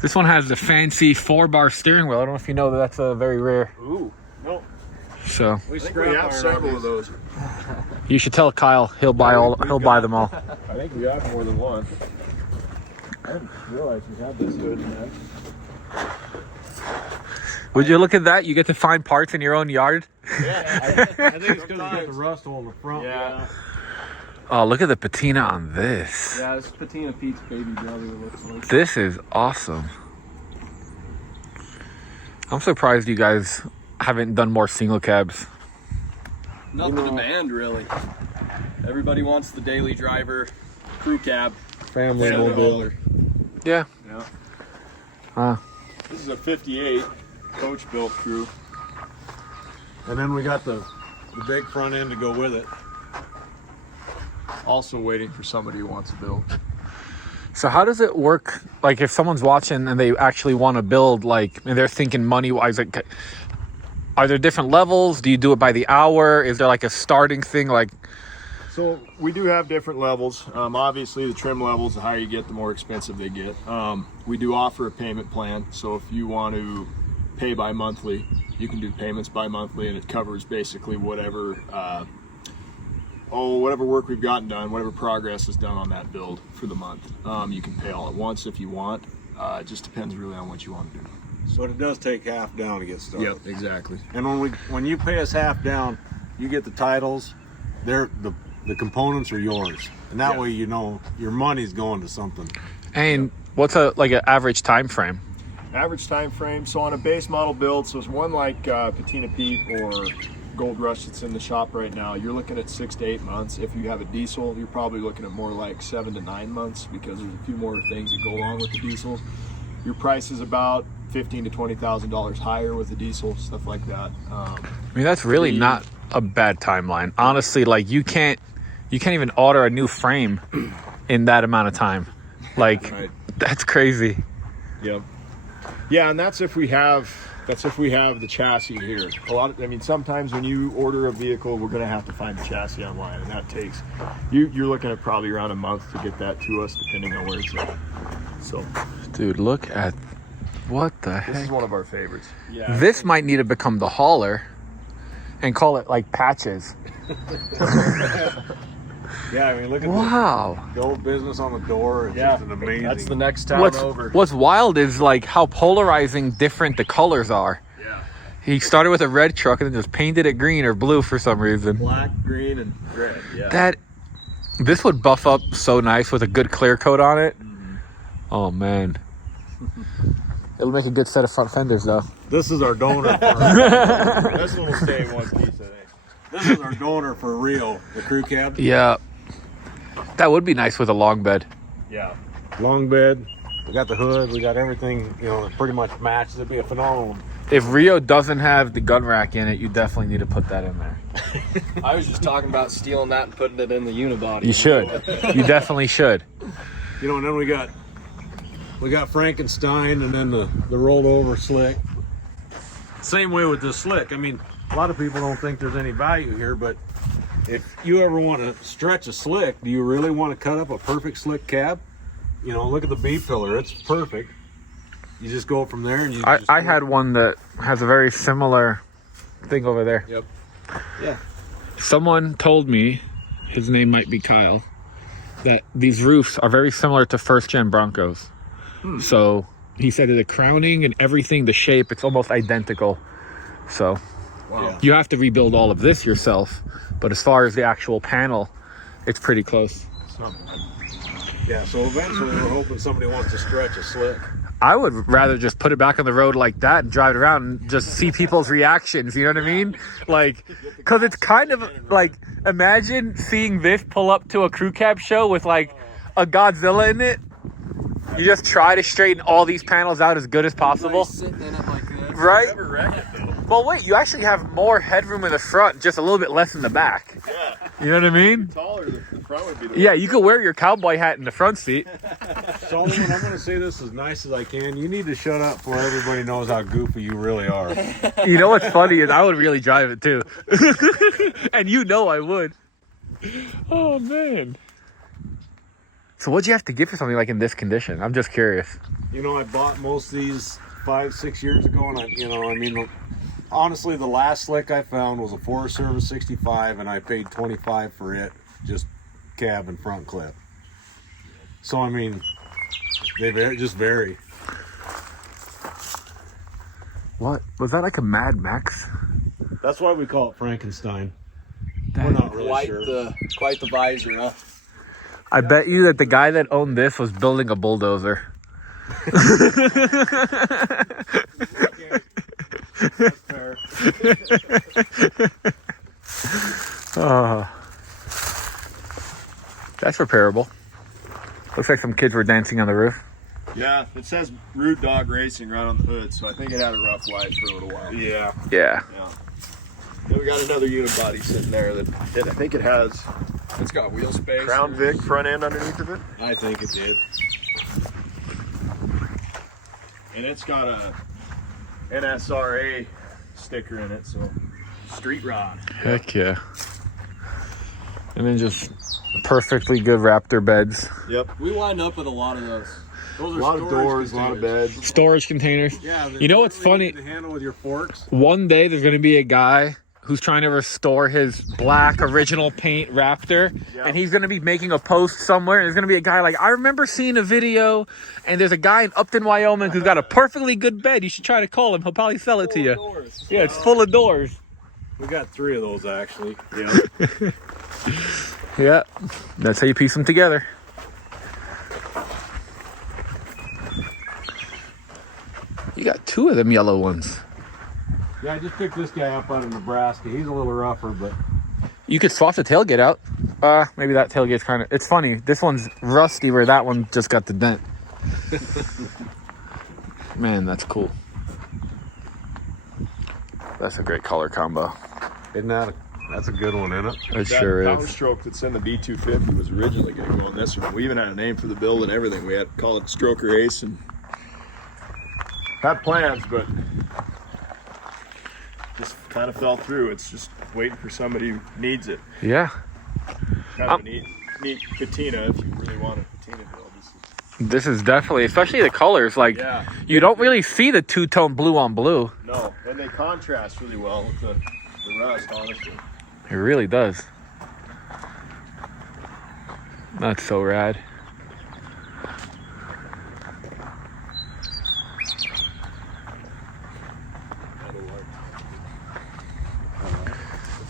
This one has the fancy 4-bar steering wheel. I don't know if you know that that's a very rare. Ooh, no. So We I think we have several of those. you should tell Kyle he'll buy them all. I think we have more than one. I didn't realize we had this hood, man. Would you look at that? You get to find parts in your own yard. I think it's because it's got the rust hole in the front. Yeah. Oh, look at the patina on this. Yeah, it's Patina Pete's baby brother. Looks like. This is awesome. I'm surprised you guys haven't done more single cabs. Not the demand, really. Everybody wants the daily driver, crew cab. Family Yeah. mobile. Yeah. Yeah. This is a 58 coach built crew. And then we got the big front end to go with it. Also waiting for somebody who wants to build. So how does it work? Like if someone's watching and they actually want to build, like, and they're thinking money-wise, like, are there different levels? Do you do it by the hour? Is there like a starting thing? Like, So we do have different levels. Obviously, the trim levels, the higher you get, the more expensive they get. We do offer a payment plan. So if you want to pay by monthly, you can do payments by monthly, and it covers basically whatever whatever work we've gotten done, whatever progress is done on that build for the month. You can pay all at once if you want. It just depends really on what you want to do. So it does take half down to get started. Exactly. And when you pay us half down, you get the titles. The components are yours, and that way you know your money's going to something. and what's an average time frame? Average time frame. So on a base model build, so it's one like Patina Pete or Gold Rush that's in the shop right now, you're looking at 6 to 8 months. If you have a diesel, you're probably looking at more like 7 to 9 months because there's a few more things that go along with the diesels. Your price is about $15,000 to $20,000 higher with the diesel, stuff like that. I mean, that's really not a bad timeline. Honestly, like you can't even order a new frame in that amount of time. Like, Right. That's crazy. Yep. Yeah, and that's if we have the chassis here. Sometimes when you order a vehicle, we're gonna have to find the chassis online, and that takes you're looking at probably around a month to get that to us, depending on where it's at. So Dude, look at what the this is heck. one of our favorites. Yeah. This might need to become the hauler and call it like patches. Yeah, I mean, look at Wow. the old business on the door. It's Yeah, just an amazing. that's the next town over. What's wild is like how polarizing different the colors are. Yeah. He started with a red truck and then just painted it green or blue for some reason. black, green, and red. Yeah. This would buff up so nice with a good clear coat on it. Oh man. It'll make a good set of front fenders, though. This is our donor. This one will stay in one piece, I think. This is our donor for Rio, the crew cab. Yeah. That would be nice with a long bed. Yeah. Long bed. We got the hood. We got everything, that pretty much matches. It'd be a phenomenal. If Rio doesn't have the gun rack in it, you definitely need to put that in there. I was just talking about stealing that and putting it in the unibody. You should. You definitely should. And then we got Frankenstein, and then the rolled over slick. Same way with this slick. I mean, a lot of people don't think there's any value here, but if you ever want to stretch a slick, do you really want to cut up a perfect slick cab? Look at the B pillar. It's perfect. You just go from there, and I had one that has a very similar thing over there. Yep. Yeah. Someone told me, his name might be Kyle, that these roofs are very similar to first-gen Broncos. So he said that the crowning and everything, the shape, it's almost identical. So Wow. you have to rebuild all of this yourself. But as far as the actual panel, it's pretty close. Yeah, so eventually we're hoping somebody wants to stretch a slick. I would rather just put it back on the road like that and drive it around and just see people's reactions. You know what I mean? Like, because it's kind of like, imagine seeing this pull up to a crew cab show with like a Godzilla in it. You just try to straighten all these panels out as good as possible. Sitting in it like this. Right? Never wreck it, though. Well, wait, you actually have more headroom in the front, just a little bit less in the back. Yeah. You know what I mean? Taller, the front would be the Yeah, you could wear your cowboy hat in the front seat. Solomon, I'm going to say this as nice as I can. You need to shut up before everybody knows how goofy you really are. You know what's funny is I would really drive it too. And I would. Oh, man. So what'd you have to give for something like in this condition? I'm just curious. I bought most of these 5-6 years ago, and honestly, the last slick I found was a Forest Service 65, and I paid $25 for it, just cab and front clip. So they just vary. What? Was that like a Mad Max? That's why we call it Frankenstein. We're not really sure. Quite the visor, huh? I bet you that the guy that owned this was building a bulldozer. That's fair. Oh. That's repairable. Looks like some kids were dancing on the roof. Yeah, it says Rude Dog Racing right on the hood, so I think it had a rough life for a little while. Yeah. Yeah. Yeah. Then we got another unibody sitting there that I think it has It's got wheel space. Crown Vic front end underneath of it. I think it did. And it's got a NSRA sticker in it, so street rod. Heck yeah. And then just perfectly good Raptor beds. Yep. We wind up with a lot of those. Those A are lot of storage doors, a lot of containers. beds. Storage containers. Yeah. You know what's funny? To handle with your forks. One day there's going to be a guy who's trying to restore his black original paint Raptor, Yeah. and he's going to be making a post somewhere, and there's going to be a guy like, I remember seeing a video, and there's a guy in Upton, Wyoming who's got a perfectly good bed. You should try to call him. He'll probably sell it to you. Doors. Yeah, it's full of doors. We got 3 of those actually. Yeah. Yeah, that's how you piece them together. You got 2 of them yellow ones. Yeah, I just picked this guy up out of Nebraska. He's a little rougher, but You could swap the tailgate out. Maybe that tailgate's kind of... It's funny. This one's rusty where that one just got the dent. Man, that's cool. That's a great color combo. that's a good one, isn't it? It That sure power is. stroke that's in the B250 was originally going to go on this one. We even had a name for the build and everything. We had to call it Stroker Ace and had plans, but just kind of fell through. It's just waiting for somebody who needs it. Yeah. Kind of a neat patina if you really want a patina build. This is definitely, especially the colors, like, Yeah. you don't really see the two-tone blue on blue. No, and they contrast really well with the rust, honestly. It really does. That's so rad.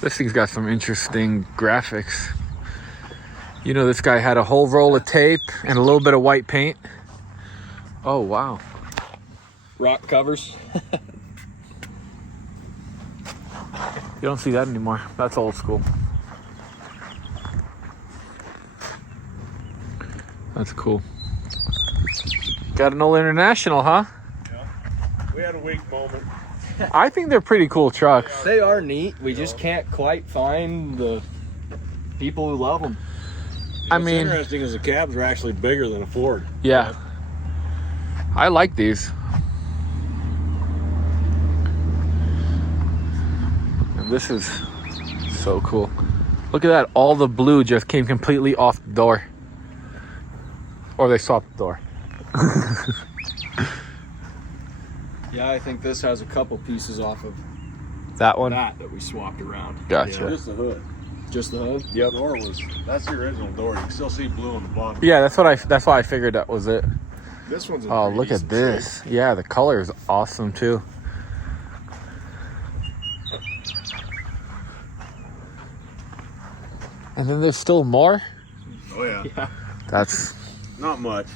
This thing's got some interesting graphics. You know, this guy had a whole roll of tape and a little bit of white paint. Oh, wow. rock covers. You don't see that anymore. That's old school. That's cool. Got an old International, huh? Yeah. We had a weak moment. I think they're pretty cool trucks. They are neat. We just can't quite find the people who love them. I What's mean, interesting is the cabs are actually bigger than a Ford. yeah. I like these. And this is so cool. Look at that. All the blue just came completely off the door. Or they swapped the door. Yeah, I think this has a couple pieces off of That one? that we swapped around. Gotcha. Just the hood. Just the hood? Yep. The door that's the original door. You can still see blue on the bottom. Yeah, that's why I figured that was it. This one's in Oh, pretty look at decent this. Yeah, the color is awesome too. And then there's still more? Oh yeah. Yeah. That's Not much.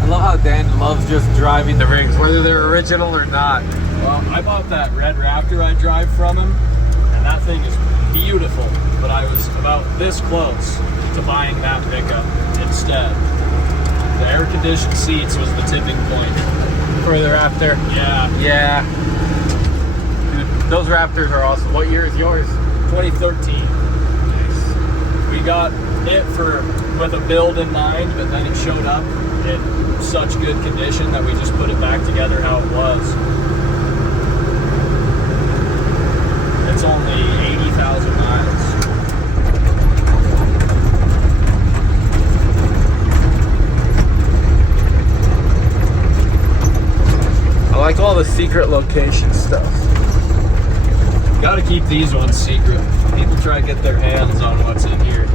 I love how Dan loves just driving the rigs, whether they're original or not. Well, I bought that red Raptor I drive from him, and that thing is beautiful. But I was about this close to buying that pickup instead. The air-conditioned seats was the tipping point. For the Raptor. Yeah, Yeah. Dude, those Raptors are awesome. What year is yours? 2013. We got it with a build in mind, but then it showed up in such good condition that we just put it back together how it was. It's only 80,000 miles. I like all the secret location stuff. Gotta keep these ones secret. People try to get their hands on what's in here.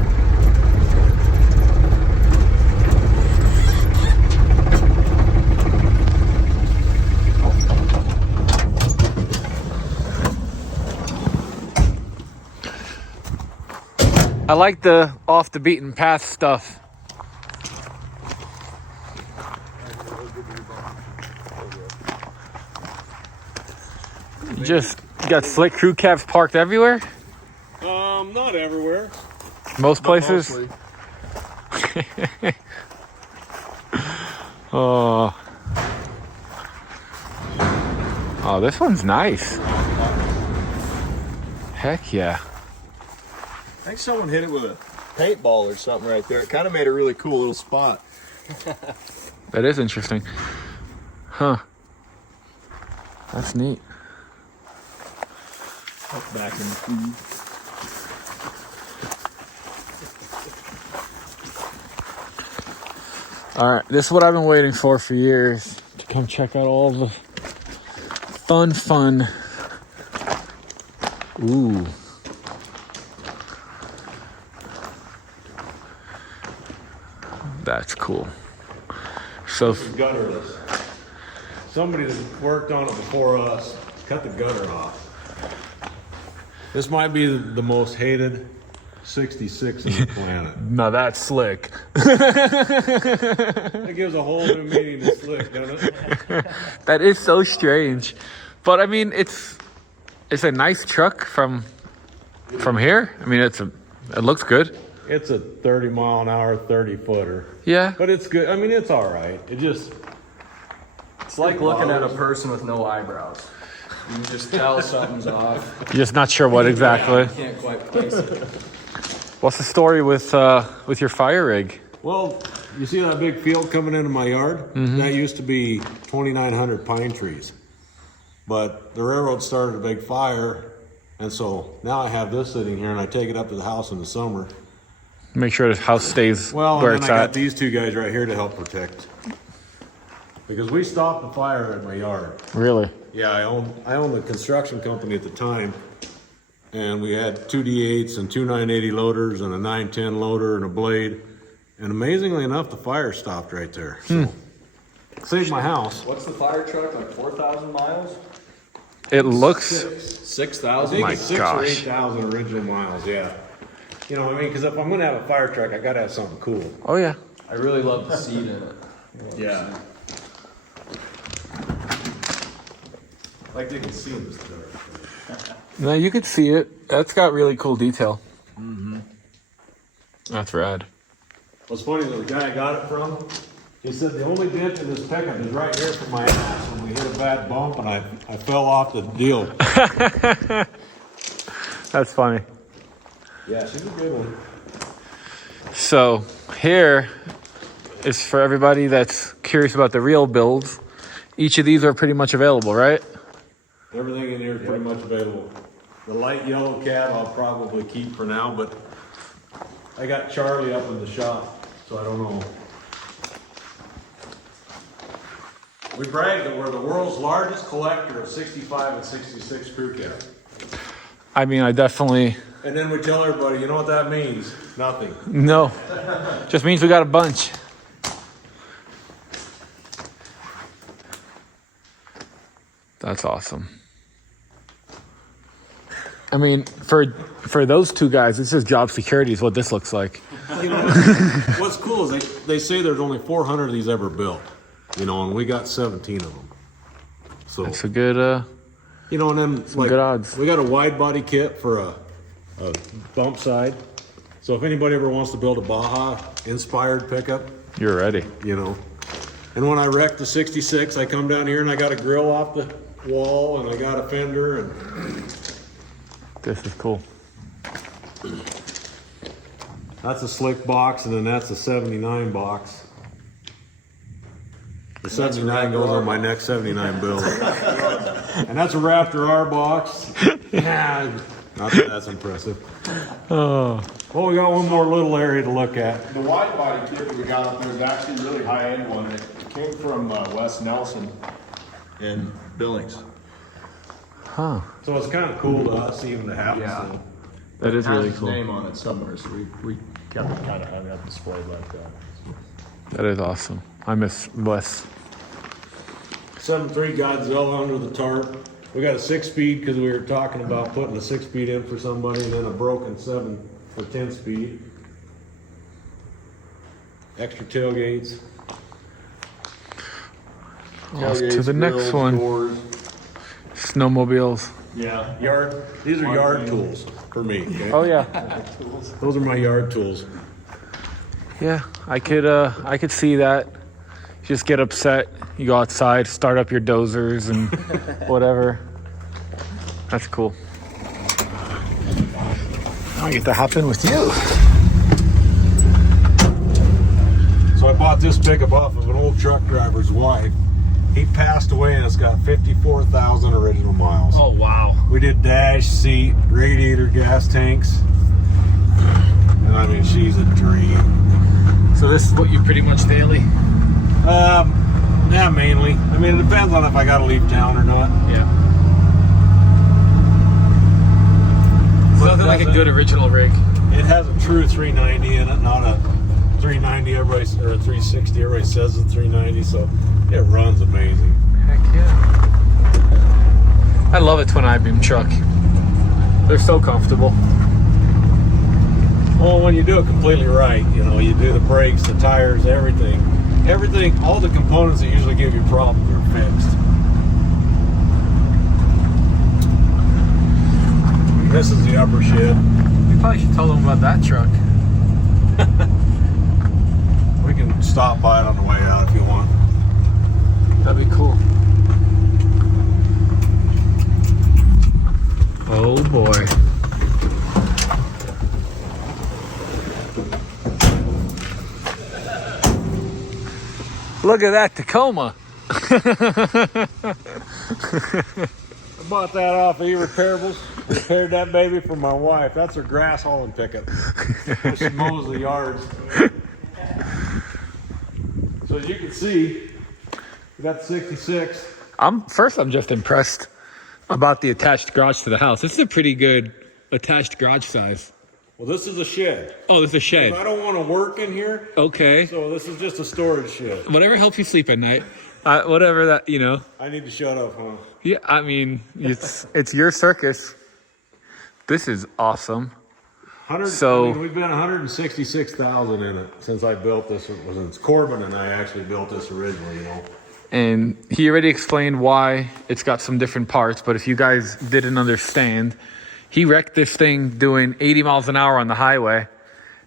I like the off the beaten path stuff. You just got slick crew cabs parked everywhere? Not everywhere. Most places? Mostly. Oh. Oh, this one's nice. Heck yeah. I think someone hit it with a paintball or something right there. It kind of made a really cool little spot. That is interesting. Huh. That's neat. Back in the food. All right, this is what I've been waiting for years, to come check out all the fun. Ooh. That's cool. So, Gutterless. Somebody that worked on it before us cut the gutter off. This might be the most hated 66 on the planet. no, that's slick. It gives a whole new meaning to slick, doesn't it? That is so strange. But I mean, it's a nice truck from here. I mean, it looks good. It's a 30 mile an hour, 30 footer. Yeah. But it's good. I mean, it's all right. It's like looking at a person with no eyebrows. You can just tell something's off. You're just not sure what exactly. You can't quite place it. What's the story with your fire rig? Well, you see that big field coming into my yard? Mm-hmm. That used to be 2,900 pine trees. But the railroad started a big fire, and so now I have this sitting here, and I take it up to the house in the summer. Make sure the house stays Well, where and it's then I got at. these two guys right here to help protect. Because we stopped the fire in my yard. Really? Yeah, I owned the construction company at the time, and we had two D8s and two 980 loaders and a 910 loader and a blade. And amazingly enough, the fire stopped right there. So saved my house. What's the fire truck, like 4,000 miles? It looks. 6,000? I think My it's 6,000 or gosh. 8,000 original miles, yeah. You know what I mean? Because if I'm going to have a fire truck, I got to have something cool. Oh yeah. I really love the seat in it. Yeah. Like they can see in this dark. No, you could see it. That's got really cool detail. Mm-hmm. That's rad. What's funny, the guy I got it from, he said the only dent in this pickup is right here from my ass when we hit a bad bump and I fell off the deal. That's funny. Yeah, she's a good one. So here is for everybody that's curious about the real builds. Each of these are pretty much available, right? Everything in here is pretty much available. The light yellow cab I'll probably keep for now, but I got Charlie up in the shop, so I don't know. We brag that we're the world's largest collector of 65 and 66 crew cab. I mean, I definitely... And then we tell everybody, you know what that means? Nothing. No. Just means we got a bunch. That's awesome. I mean, for those two guys, this is job security is what this looks like. You know, what's cool is they say there's only 400 of these ever built, you know, and we got 17 of them. So That's a good, you know, and then some good odds. we got a wide body kit for a bump side. So if anybody ever wants to build a Baja inspired pickup, You're ready. you know. And when I wrecked the 66, I come down here and I got a grill off the wall and I got a fender and This is cool. that's a slick box, and then that's a 79 box. The 79 goes on my next 79 build. And that's a Raptor R box. Yeah, not that that's impressive. Oh, Well, we got one more little area to look at. The wide body kit that we got up there is actually a really high end one. It came from Wes Nelson in Billings. huh. So it's kind of cool to us even to have Yeah. this. That is It has really his cool. name on it somewhere, so we kept it kind of having it displayed like that. That is awesome. I miss Wes. 7.3 Godzilla under the tarp. We got a 6-speed because we were talking about putting a 6-speed in for somebody, and then a broken 7 for 10-speed. Extra tailgates. Off to the next one. Doors. Snowmobiles. Yeah. These are yard tools for me. Okay? Oh yeah. Those are my yard tools. Yeah, I could see that. You just get upset. You go outside, start up your dozers and whatever. That's cool. Now I get to hop in with you. So I bought this pickup off of an old truck driver's wife. He passed away and it's got 54,000 original miles. Oh wow. We did dash, seat, radiator, gas tanks. And I mean, she's a dream. So this is what you pretty much daily? Yeah, mainly. I mean, it depends on if I gotta leave town or not. Yeah. But Nothing like a good original rig. It has a true 390 in it, not a 390 everybody, or a 360. Everybody says it's 390, so it runs amazing. Heck yeah. I love a twin I-beam truck. They're so comfortable. Well, when you do it completely right, you know, you do the brakes, the tires, everything, all the components that usually give you problems are fixed. This is the upper shed. We probably should tell them about that truck. We can stop by it on the way out if you want. That'd be cool. Oh boy. Look at that Tacoma. I bought that off of E-Repairables. Repaired that baby for my wife. That's her grass hauling pickup. She mows the yards. So as you can see, we got the 66. I'm just impressed about the attached garage to the house. This is a pretty good attached garage size. Well, this is a shed. Oh, this is a shed. I don't want to work in here, Okay. so this is just a storage shed. Whatever helps you sleep at night. Whatever that, you know. I need to shut up, huh? Yeah, I mean, it's your circus. This is awesome. So- I mean, we've been 166,000 in it since I built this. It's Corbin and I actually built this originally, you know. And he already explained why it's got some different parts, but if you guys didn't understand, he wrecked this thing doing 80 miles an hour on the highway,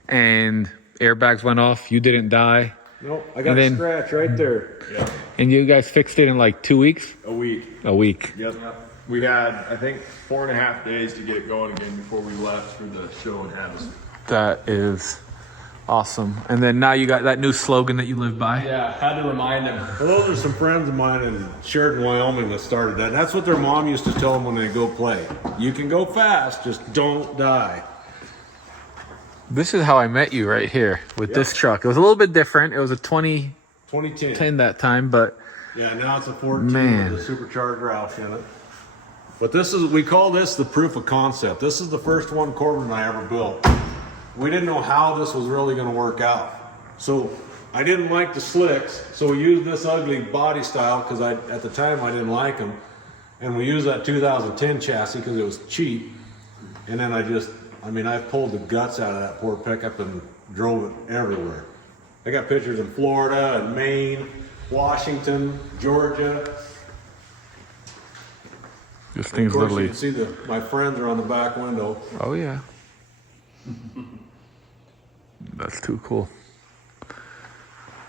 and airbags went off. You didn't die. Nope, I got And a then- scratch right there. Yeah. And you guys fixed it in like 2 weeks? A week. A week. Yep. We had, I think, 4.5 days to get it going again before we left for the show in Hattiesburg. That is awesome. And then now you got that new slogan that you live by. Yeah, had to remind him. Well, those are some friends of mine in Sheridan, Wyoming that started that. That's what their mom used to tell them when they go play. You can go fast, just don't die. This is how I met you right here with this truck. It was a little bit different. It was a 2010 2010. that time, but Yeah, now it's a 14 Man. with a supercharged Roush in it. But this is, we call this the proof of concept. This is the first one Corbin and I ever built. We didn't know how this was really going to work out. So I didn't like the slicks, so we used this ugly body style because at the time I didn't like them. And we used that 2010 chassis because it was cheap. And then I pulled the guts out of that poor pickup and drove it everywhere. I got pictures in Florida and Maine, Washington, Georgia. this Of thing's course, you literally. can see my friends are on the back window. Oh, yeah. That's too cool.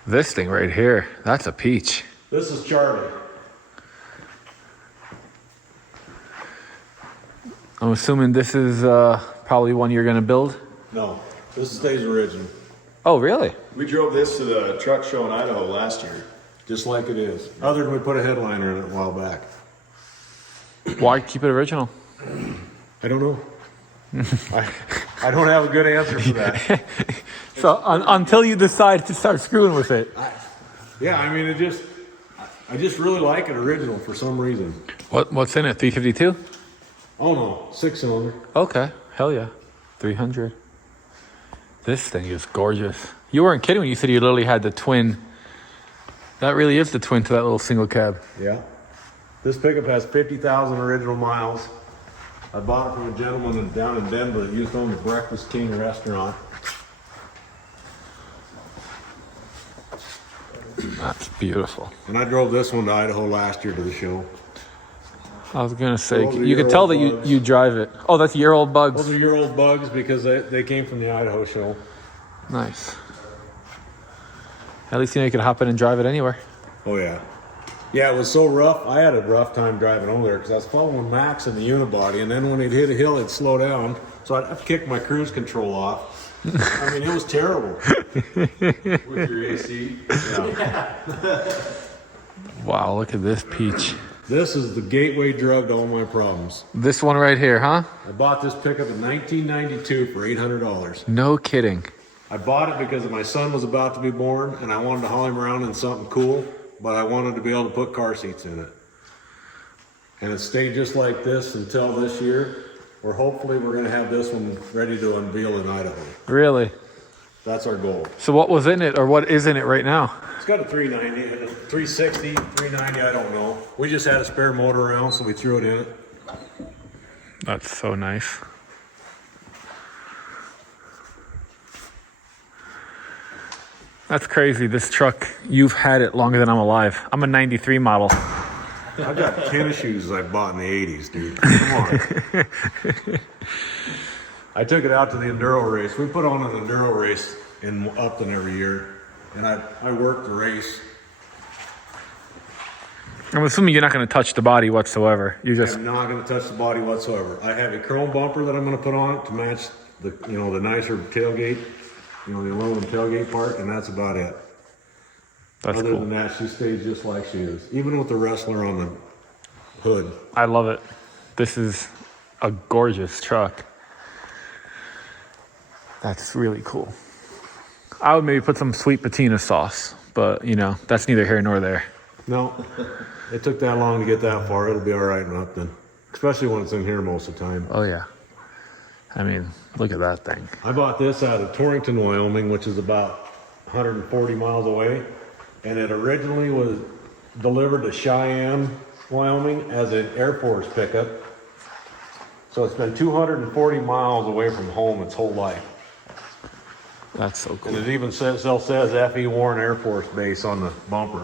This thing right here, that's a peach. This is Charlie. I'm assuming this is probably one you're going to build. No, this stays original, Oh, really? We drove this to the truck show in Idaho last year. just like it is. Other than we put a headliner in it a while back. Why keep it original? I don't know. I don't have a good answer for that. So until you decide to start screwing with it. Yeah, I mean, I just really like it original for some reason. What's in it? 352? Oh no, 6-cylinder. Okay. Hell yeah. 300. This thing is gorgeous. You weren't kidding when you said you literally had the twin. That really is the twin to that little single cab. Yeah. This pickup has 50,000 original miles. I bought it from a gentleman down in Denver that used to own the Breakfast King restaurant. That's beautiful. And I drove this one to Idaho last year to the show. I was going to say, Those are you your can tell old that bugs. you drive it. Oh, that's your old bugs. Those are your old bugs because they came from the Idaho show. Nice. At least you know you could hop in and drive it anywhere. Oh yeah. Yeah, it was so rough. I had a rough time driving over there because I was following Max in the unibody, and then when he'd hit a hill, it'd slow down. So I'd kick my cruise control off. I mean, it was terrible. With your AC. Yeah. Wow, look at this peach. This is the gateway drug to all my problems. This one right here, huh? I bought this pickup in 1992 for $800. No kidding. I bought it because my son was about to be born, and I wanted to haul him around in something cool, but I wanted to be able to put car seats in it. And it stayed just like this until this year, where hopefully we're going to have this one ready to unveil in Idaho. Really? That's our goal. So what was in it, or what is in it right now? It's got a 390, and a 360, 390, I don't know. We just had a spare motor around, so we threw it in it. That's so nice. That's crazy. This truck, you've had it longer than I'm alive. I'm a 93 model. I got tennis shoes I bought in the 80s, dude. Come on. I took it out to the enduro race. We put on an enduro race in Upton every year, and I worked the race. I'm assuming you're not going to touch the body whatsoever. You just, I'm not going to touch the body whatsoever. I have a chrome bumper that I'm going to put on it to match the nicer tailgate, the aluminum tailgate part, and that's about it. that's Other cool. than that, she stays just like she is, even with the wrestler on the hood. I love it. This is a gorgeous truck. That's really cool. I would maybe put some sweet patina sauce, but that's neither here nor there. No, it took that long to get that far. It'll be all right in Upton, especially when it's in here most of the time. Oh yeah. I mean, look at that thing. I bought this out of Torrington, Wyoming, which is about 140 miles away, and it originally was delivered to Cheyenne, Wyoming as an Air Force pickup. So it's been 240 miles away from home its whole life. That's so And cool. it even still says F.E. Warren Air Force Base on the bumper.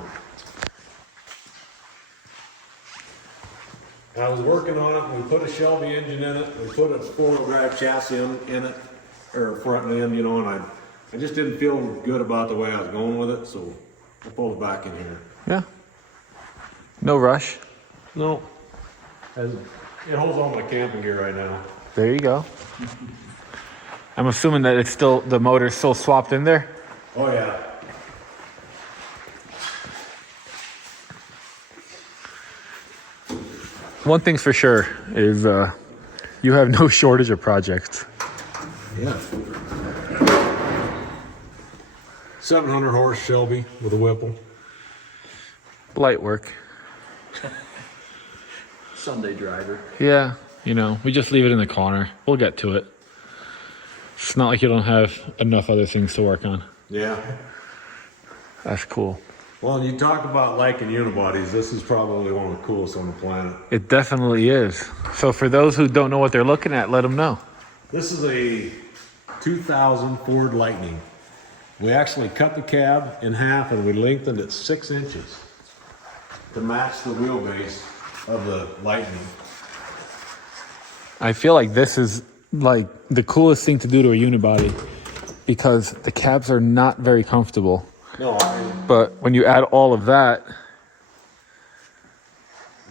And I was working on it. We put a Shelby engine in it. We put a four-wheel drive chassis in it, or front end, you know, and I just didn't feel good about the way I was going with it, so I pulled it back in here. Yeah. No rush. No. It holds all my camping gear right now. There you go. I'm assuming that it's still, the motor's still swapped in there. Oh yeah. One thing's for sure is you have no shortage of projects. Yeah. 700 horse Shelby with a Whipple. Light work. Sunday driver. Yeah, you know, we just leave it in the corner. We'll get to it. It's not like you don't have enough other things to work on. Yeah. That's cool. Well, and you talk about liking unibodies. This is probably one of the coolest on the planet. It definitely is. So for those who don't know what they're looking at, let them know. This is a 2000 Ford Lightning. We actually cut the cab in half and we lengthened it 6 inches to match the wheelbase of the Lightning. I feel like this is like the coolest thing to do to a unibody because the cabs are not very comfortable. No, But when you add all of that,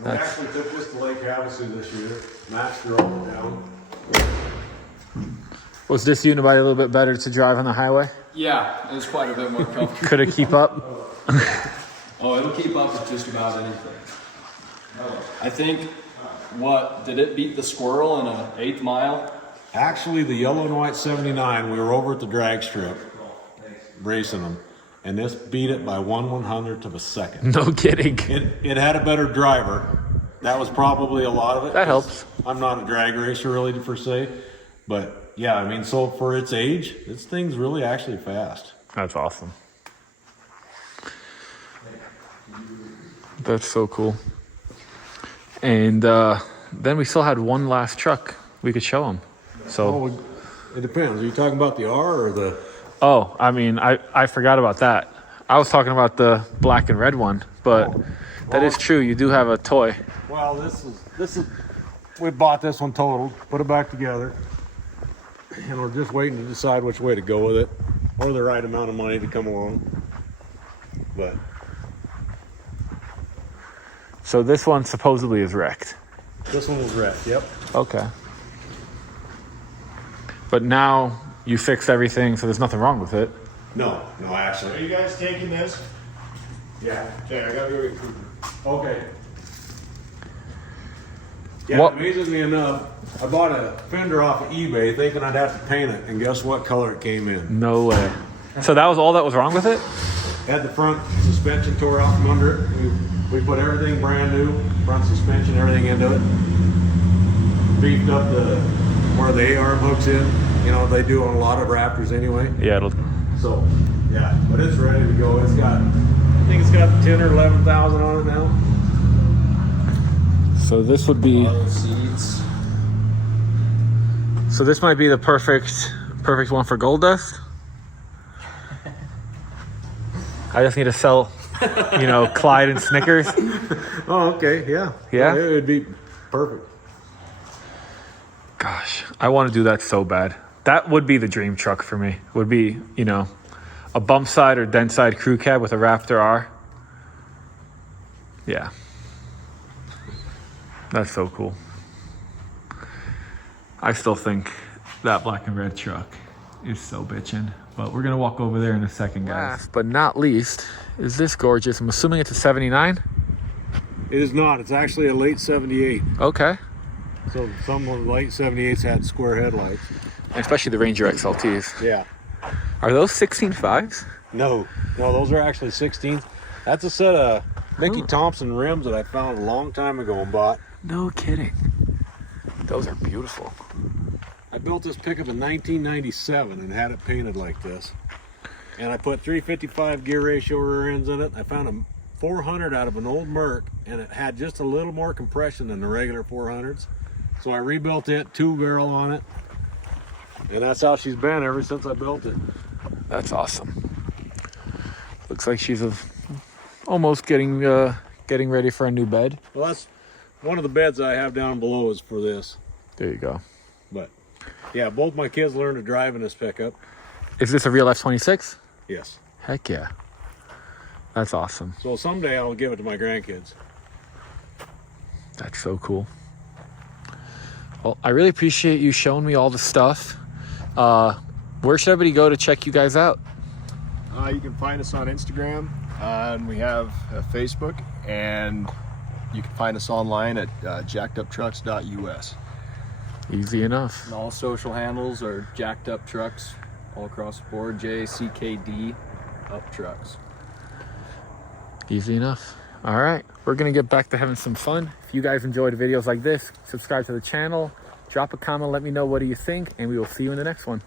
we actually took this to Lake Havasu this year, matched her all the way down. was this unibody a little bit better to drive on the highway? Yeah, it was quite a bit more comfortable. Could it keep up? Oh, it'll keep up with just about anything. I think, did it beat the Squirrel in an 1/8 mile? Actually, the yellow and white 79, we were over at the drag strip racing them, and this beat it by 1/100th of a second. No kidding. It had a better driver. That was probably a lot of it. That helps. I'm not a drag racer really per se, but yeah, I mean, so for its age, this thing's really actually fast. That's awesome. That's so cool. And then we still had one last truck we could show them. So, It depends. Are you talking about the R or the? oh, I mean, I forgot about that. I was talking about the black and red one, but that is true. You do have a toy. Well, this is. We bought this one totaled, put it back together, and we're just waiting to decide which way to go with it, or the right amount of money to come along. But So this one supposedly is wrecked. this one was wrecked. Yep. Okay. But now you fixed everything, so there's nothing wrong with it. No, Are actually. you guys taking this? Yeah. Okay, I gotta go get Cooper. Okay. Yeah, What- amazingly enough, I bought a fender off of eBay thinking I'd have to paint it, and guess what color it came in? No way. So that was all that was wrong with it? Had the front suspension tore out from under it. We put everything brand new, front suspension, everything into it. Beefed up where the A-arm hooks in. You know, they do on a lot of Raptors anyway. Yeah, it'll. So, yeah, but it's ready to go. I think it's got 10 or 11,000 on it now. So this would be. Seats. So this might be the perfect one for Gold Dust. I just need to sell, Clyde and Snickers. Oh, okay, yeah. Yeah? It would be perfect. Gosh, I want to do that so bad. That would be the dream truck for me. Would be, a bump side or dent side crew cab with a Raptor R. Yeah. That's so cool. I still think that black and red truck is so bitchin'. But we're going to walk over there in a second, guys. Last but not least, is this gorgeous. I'm assuming it's a 79? It is not. It's actually a late 78. Okay. So some of the late 78s had square headlights. Especially the Ranger XLTs. Yeah. Are those 16.5s? No, those are actually 16s. That's a set of Mickey Thompson rims that I found a long time ago and bought. No kidding. Those are beautiful. I built this pickup in 1997 and had it painted like this. And I put 355 gear ratio rear ends in it. I found a 400 out of an old Merc, and it had just a little more compression than the regular 400s. So I rebuilt it, 2-barrel on it. And that's how she's been ever since I built it. That's awesome. Looks like she's almost getting ready for a new bed. Well, that's one of the beds I have down below is for this. There you go. But yeah, both my kids learned to drive in this pickup. Is this a real F-26? Yes. Heck yeah. That's awesome. So someday I'll give it to my grandkids. That's so cool. Well, I really appreciate you showing me all the stuff. Where should everybody go to check you guys out? You can find us on Instagram, and we have Facebook, and you can find us online at jackeduptrucks.us. Easy enough. And all social handles are Jacked Up Trucks all across the board. JCKD Up Trucks. Easy enough. All right, we're gonna get back to having some fun. If you guys enjoyed videos like this, subscribe to the channel, drop a comment, let me know what do you think, and we will see you in the next one.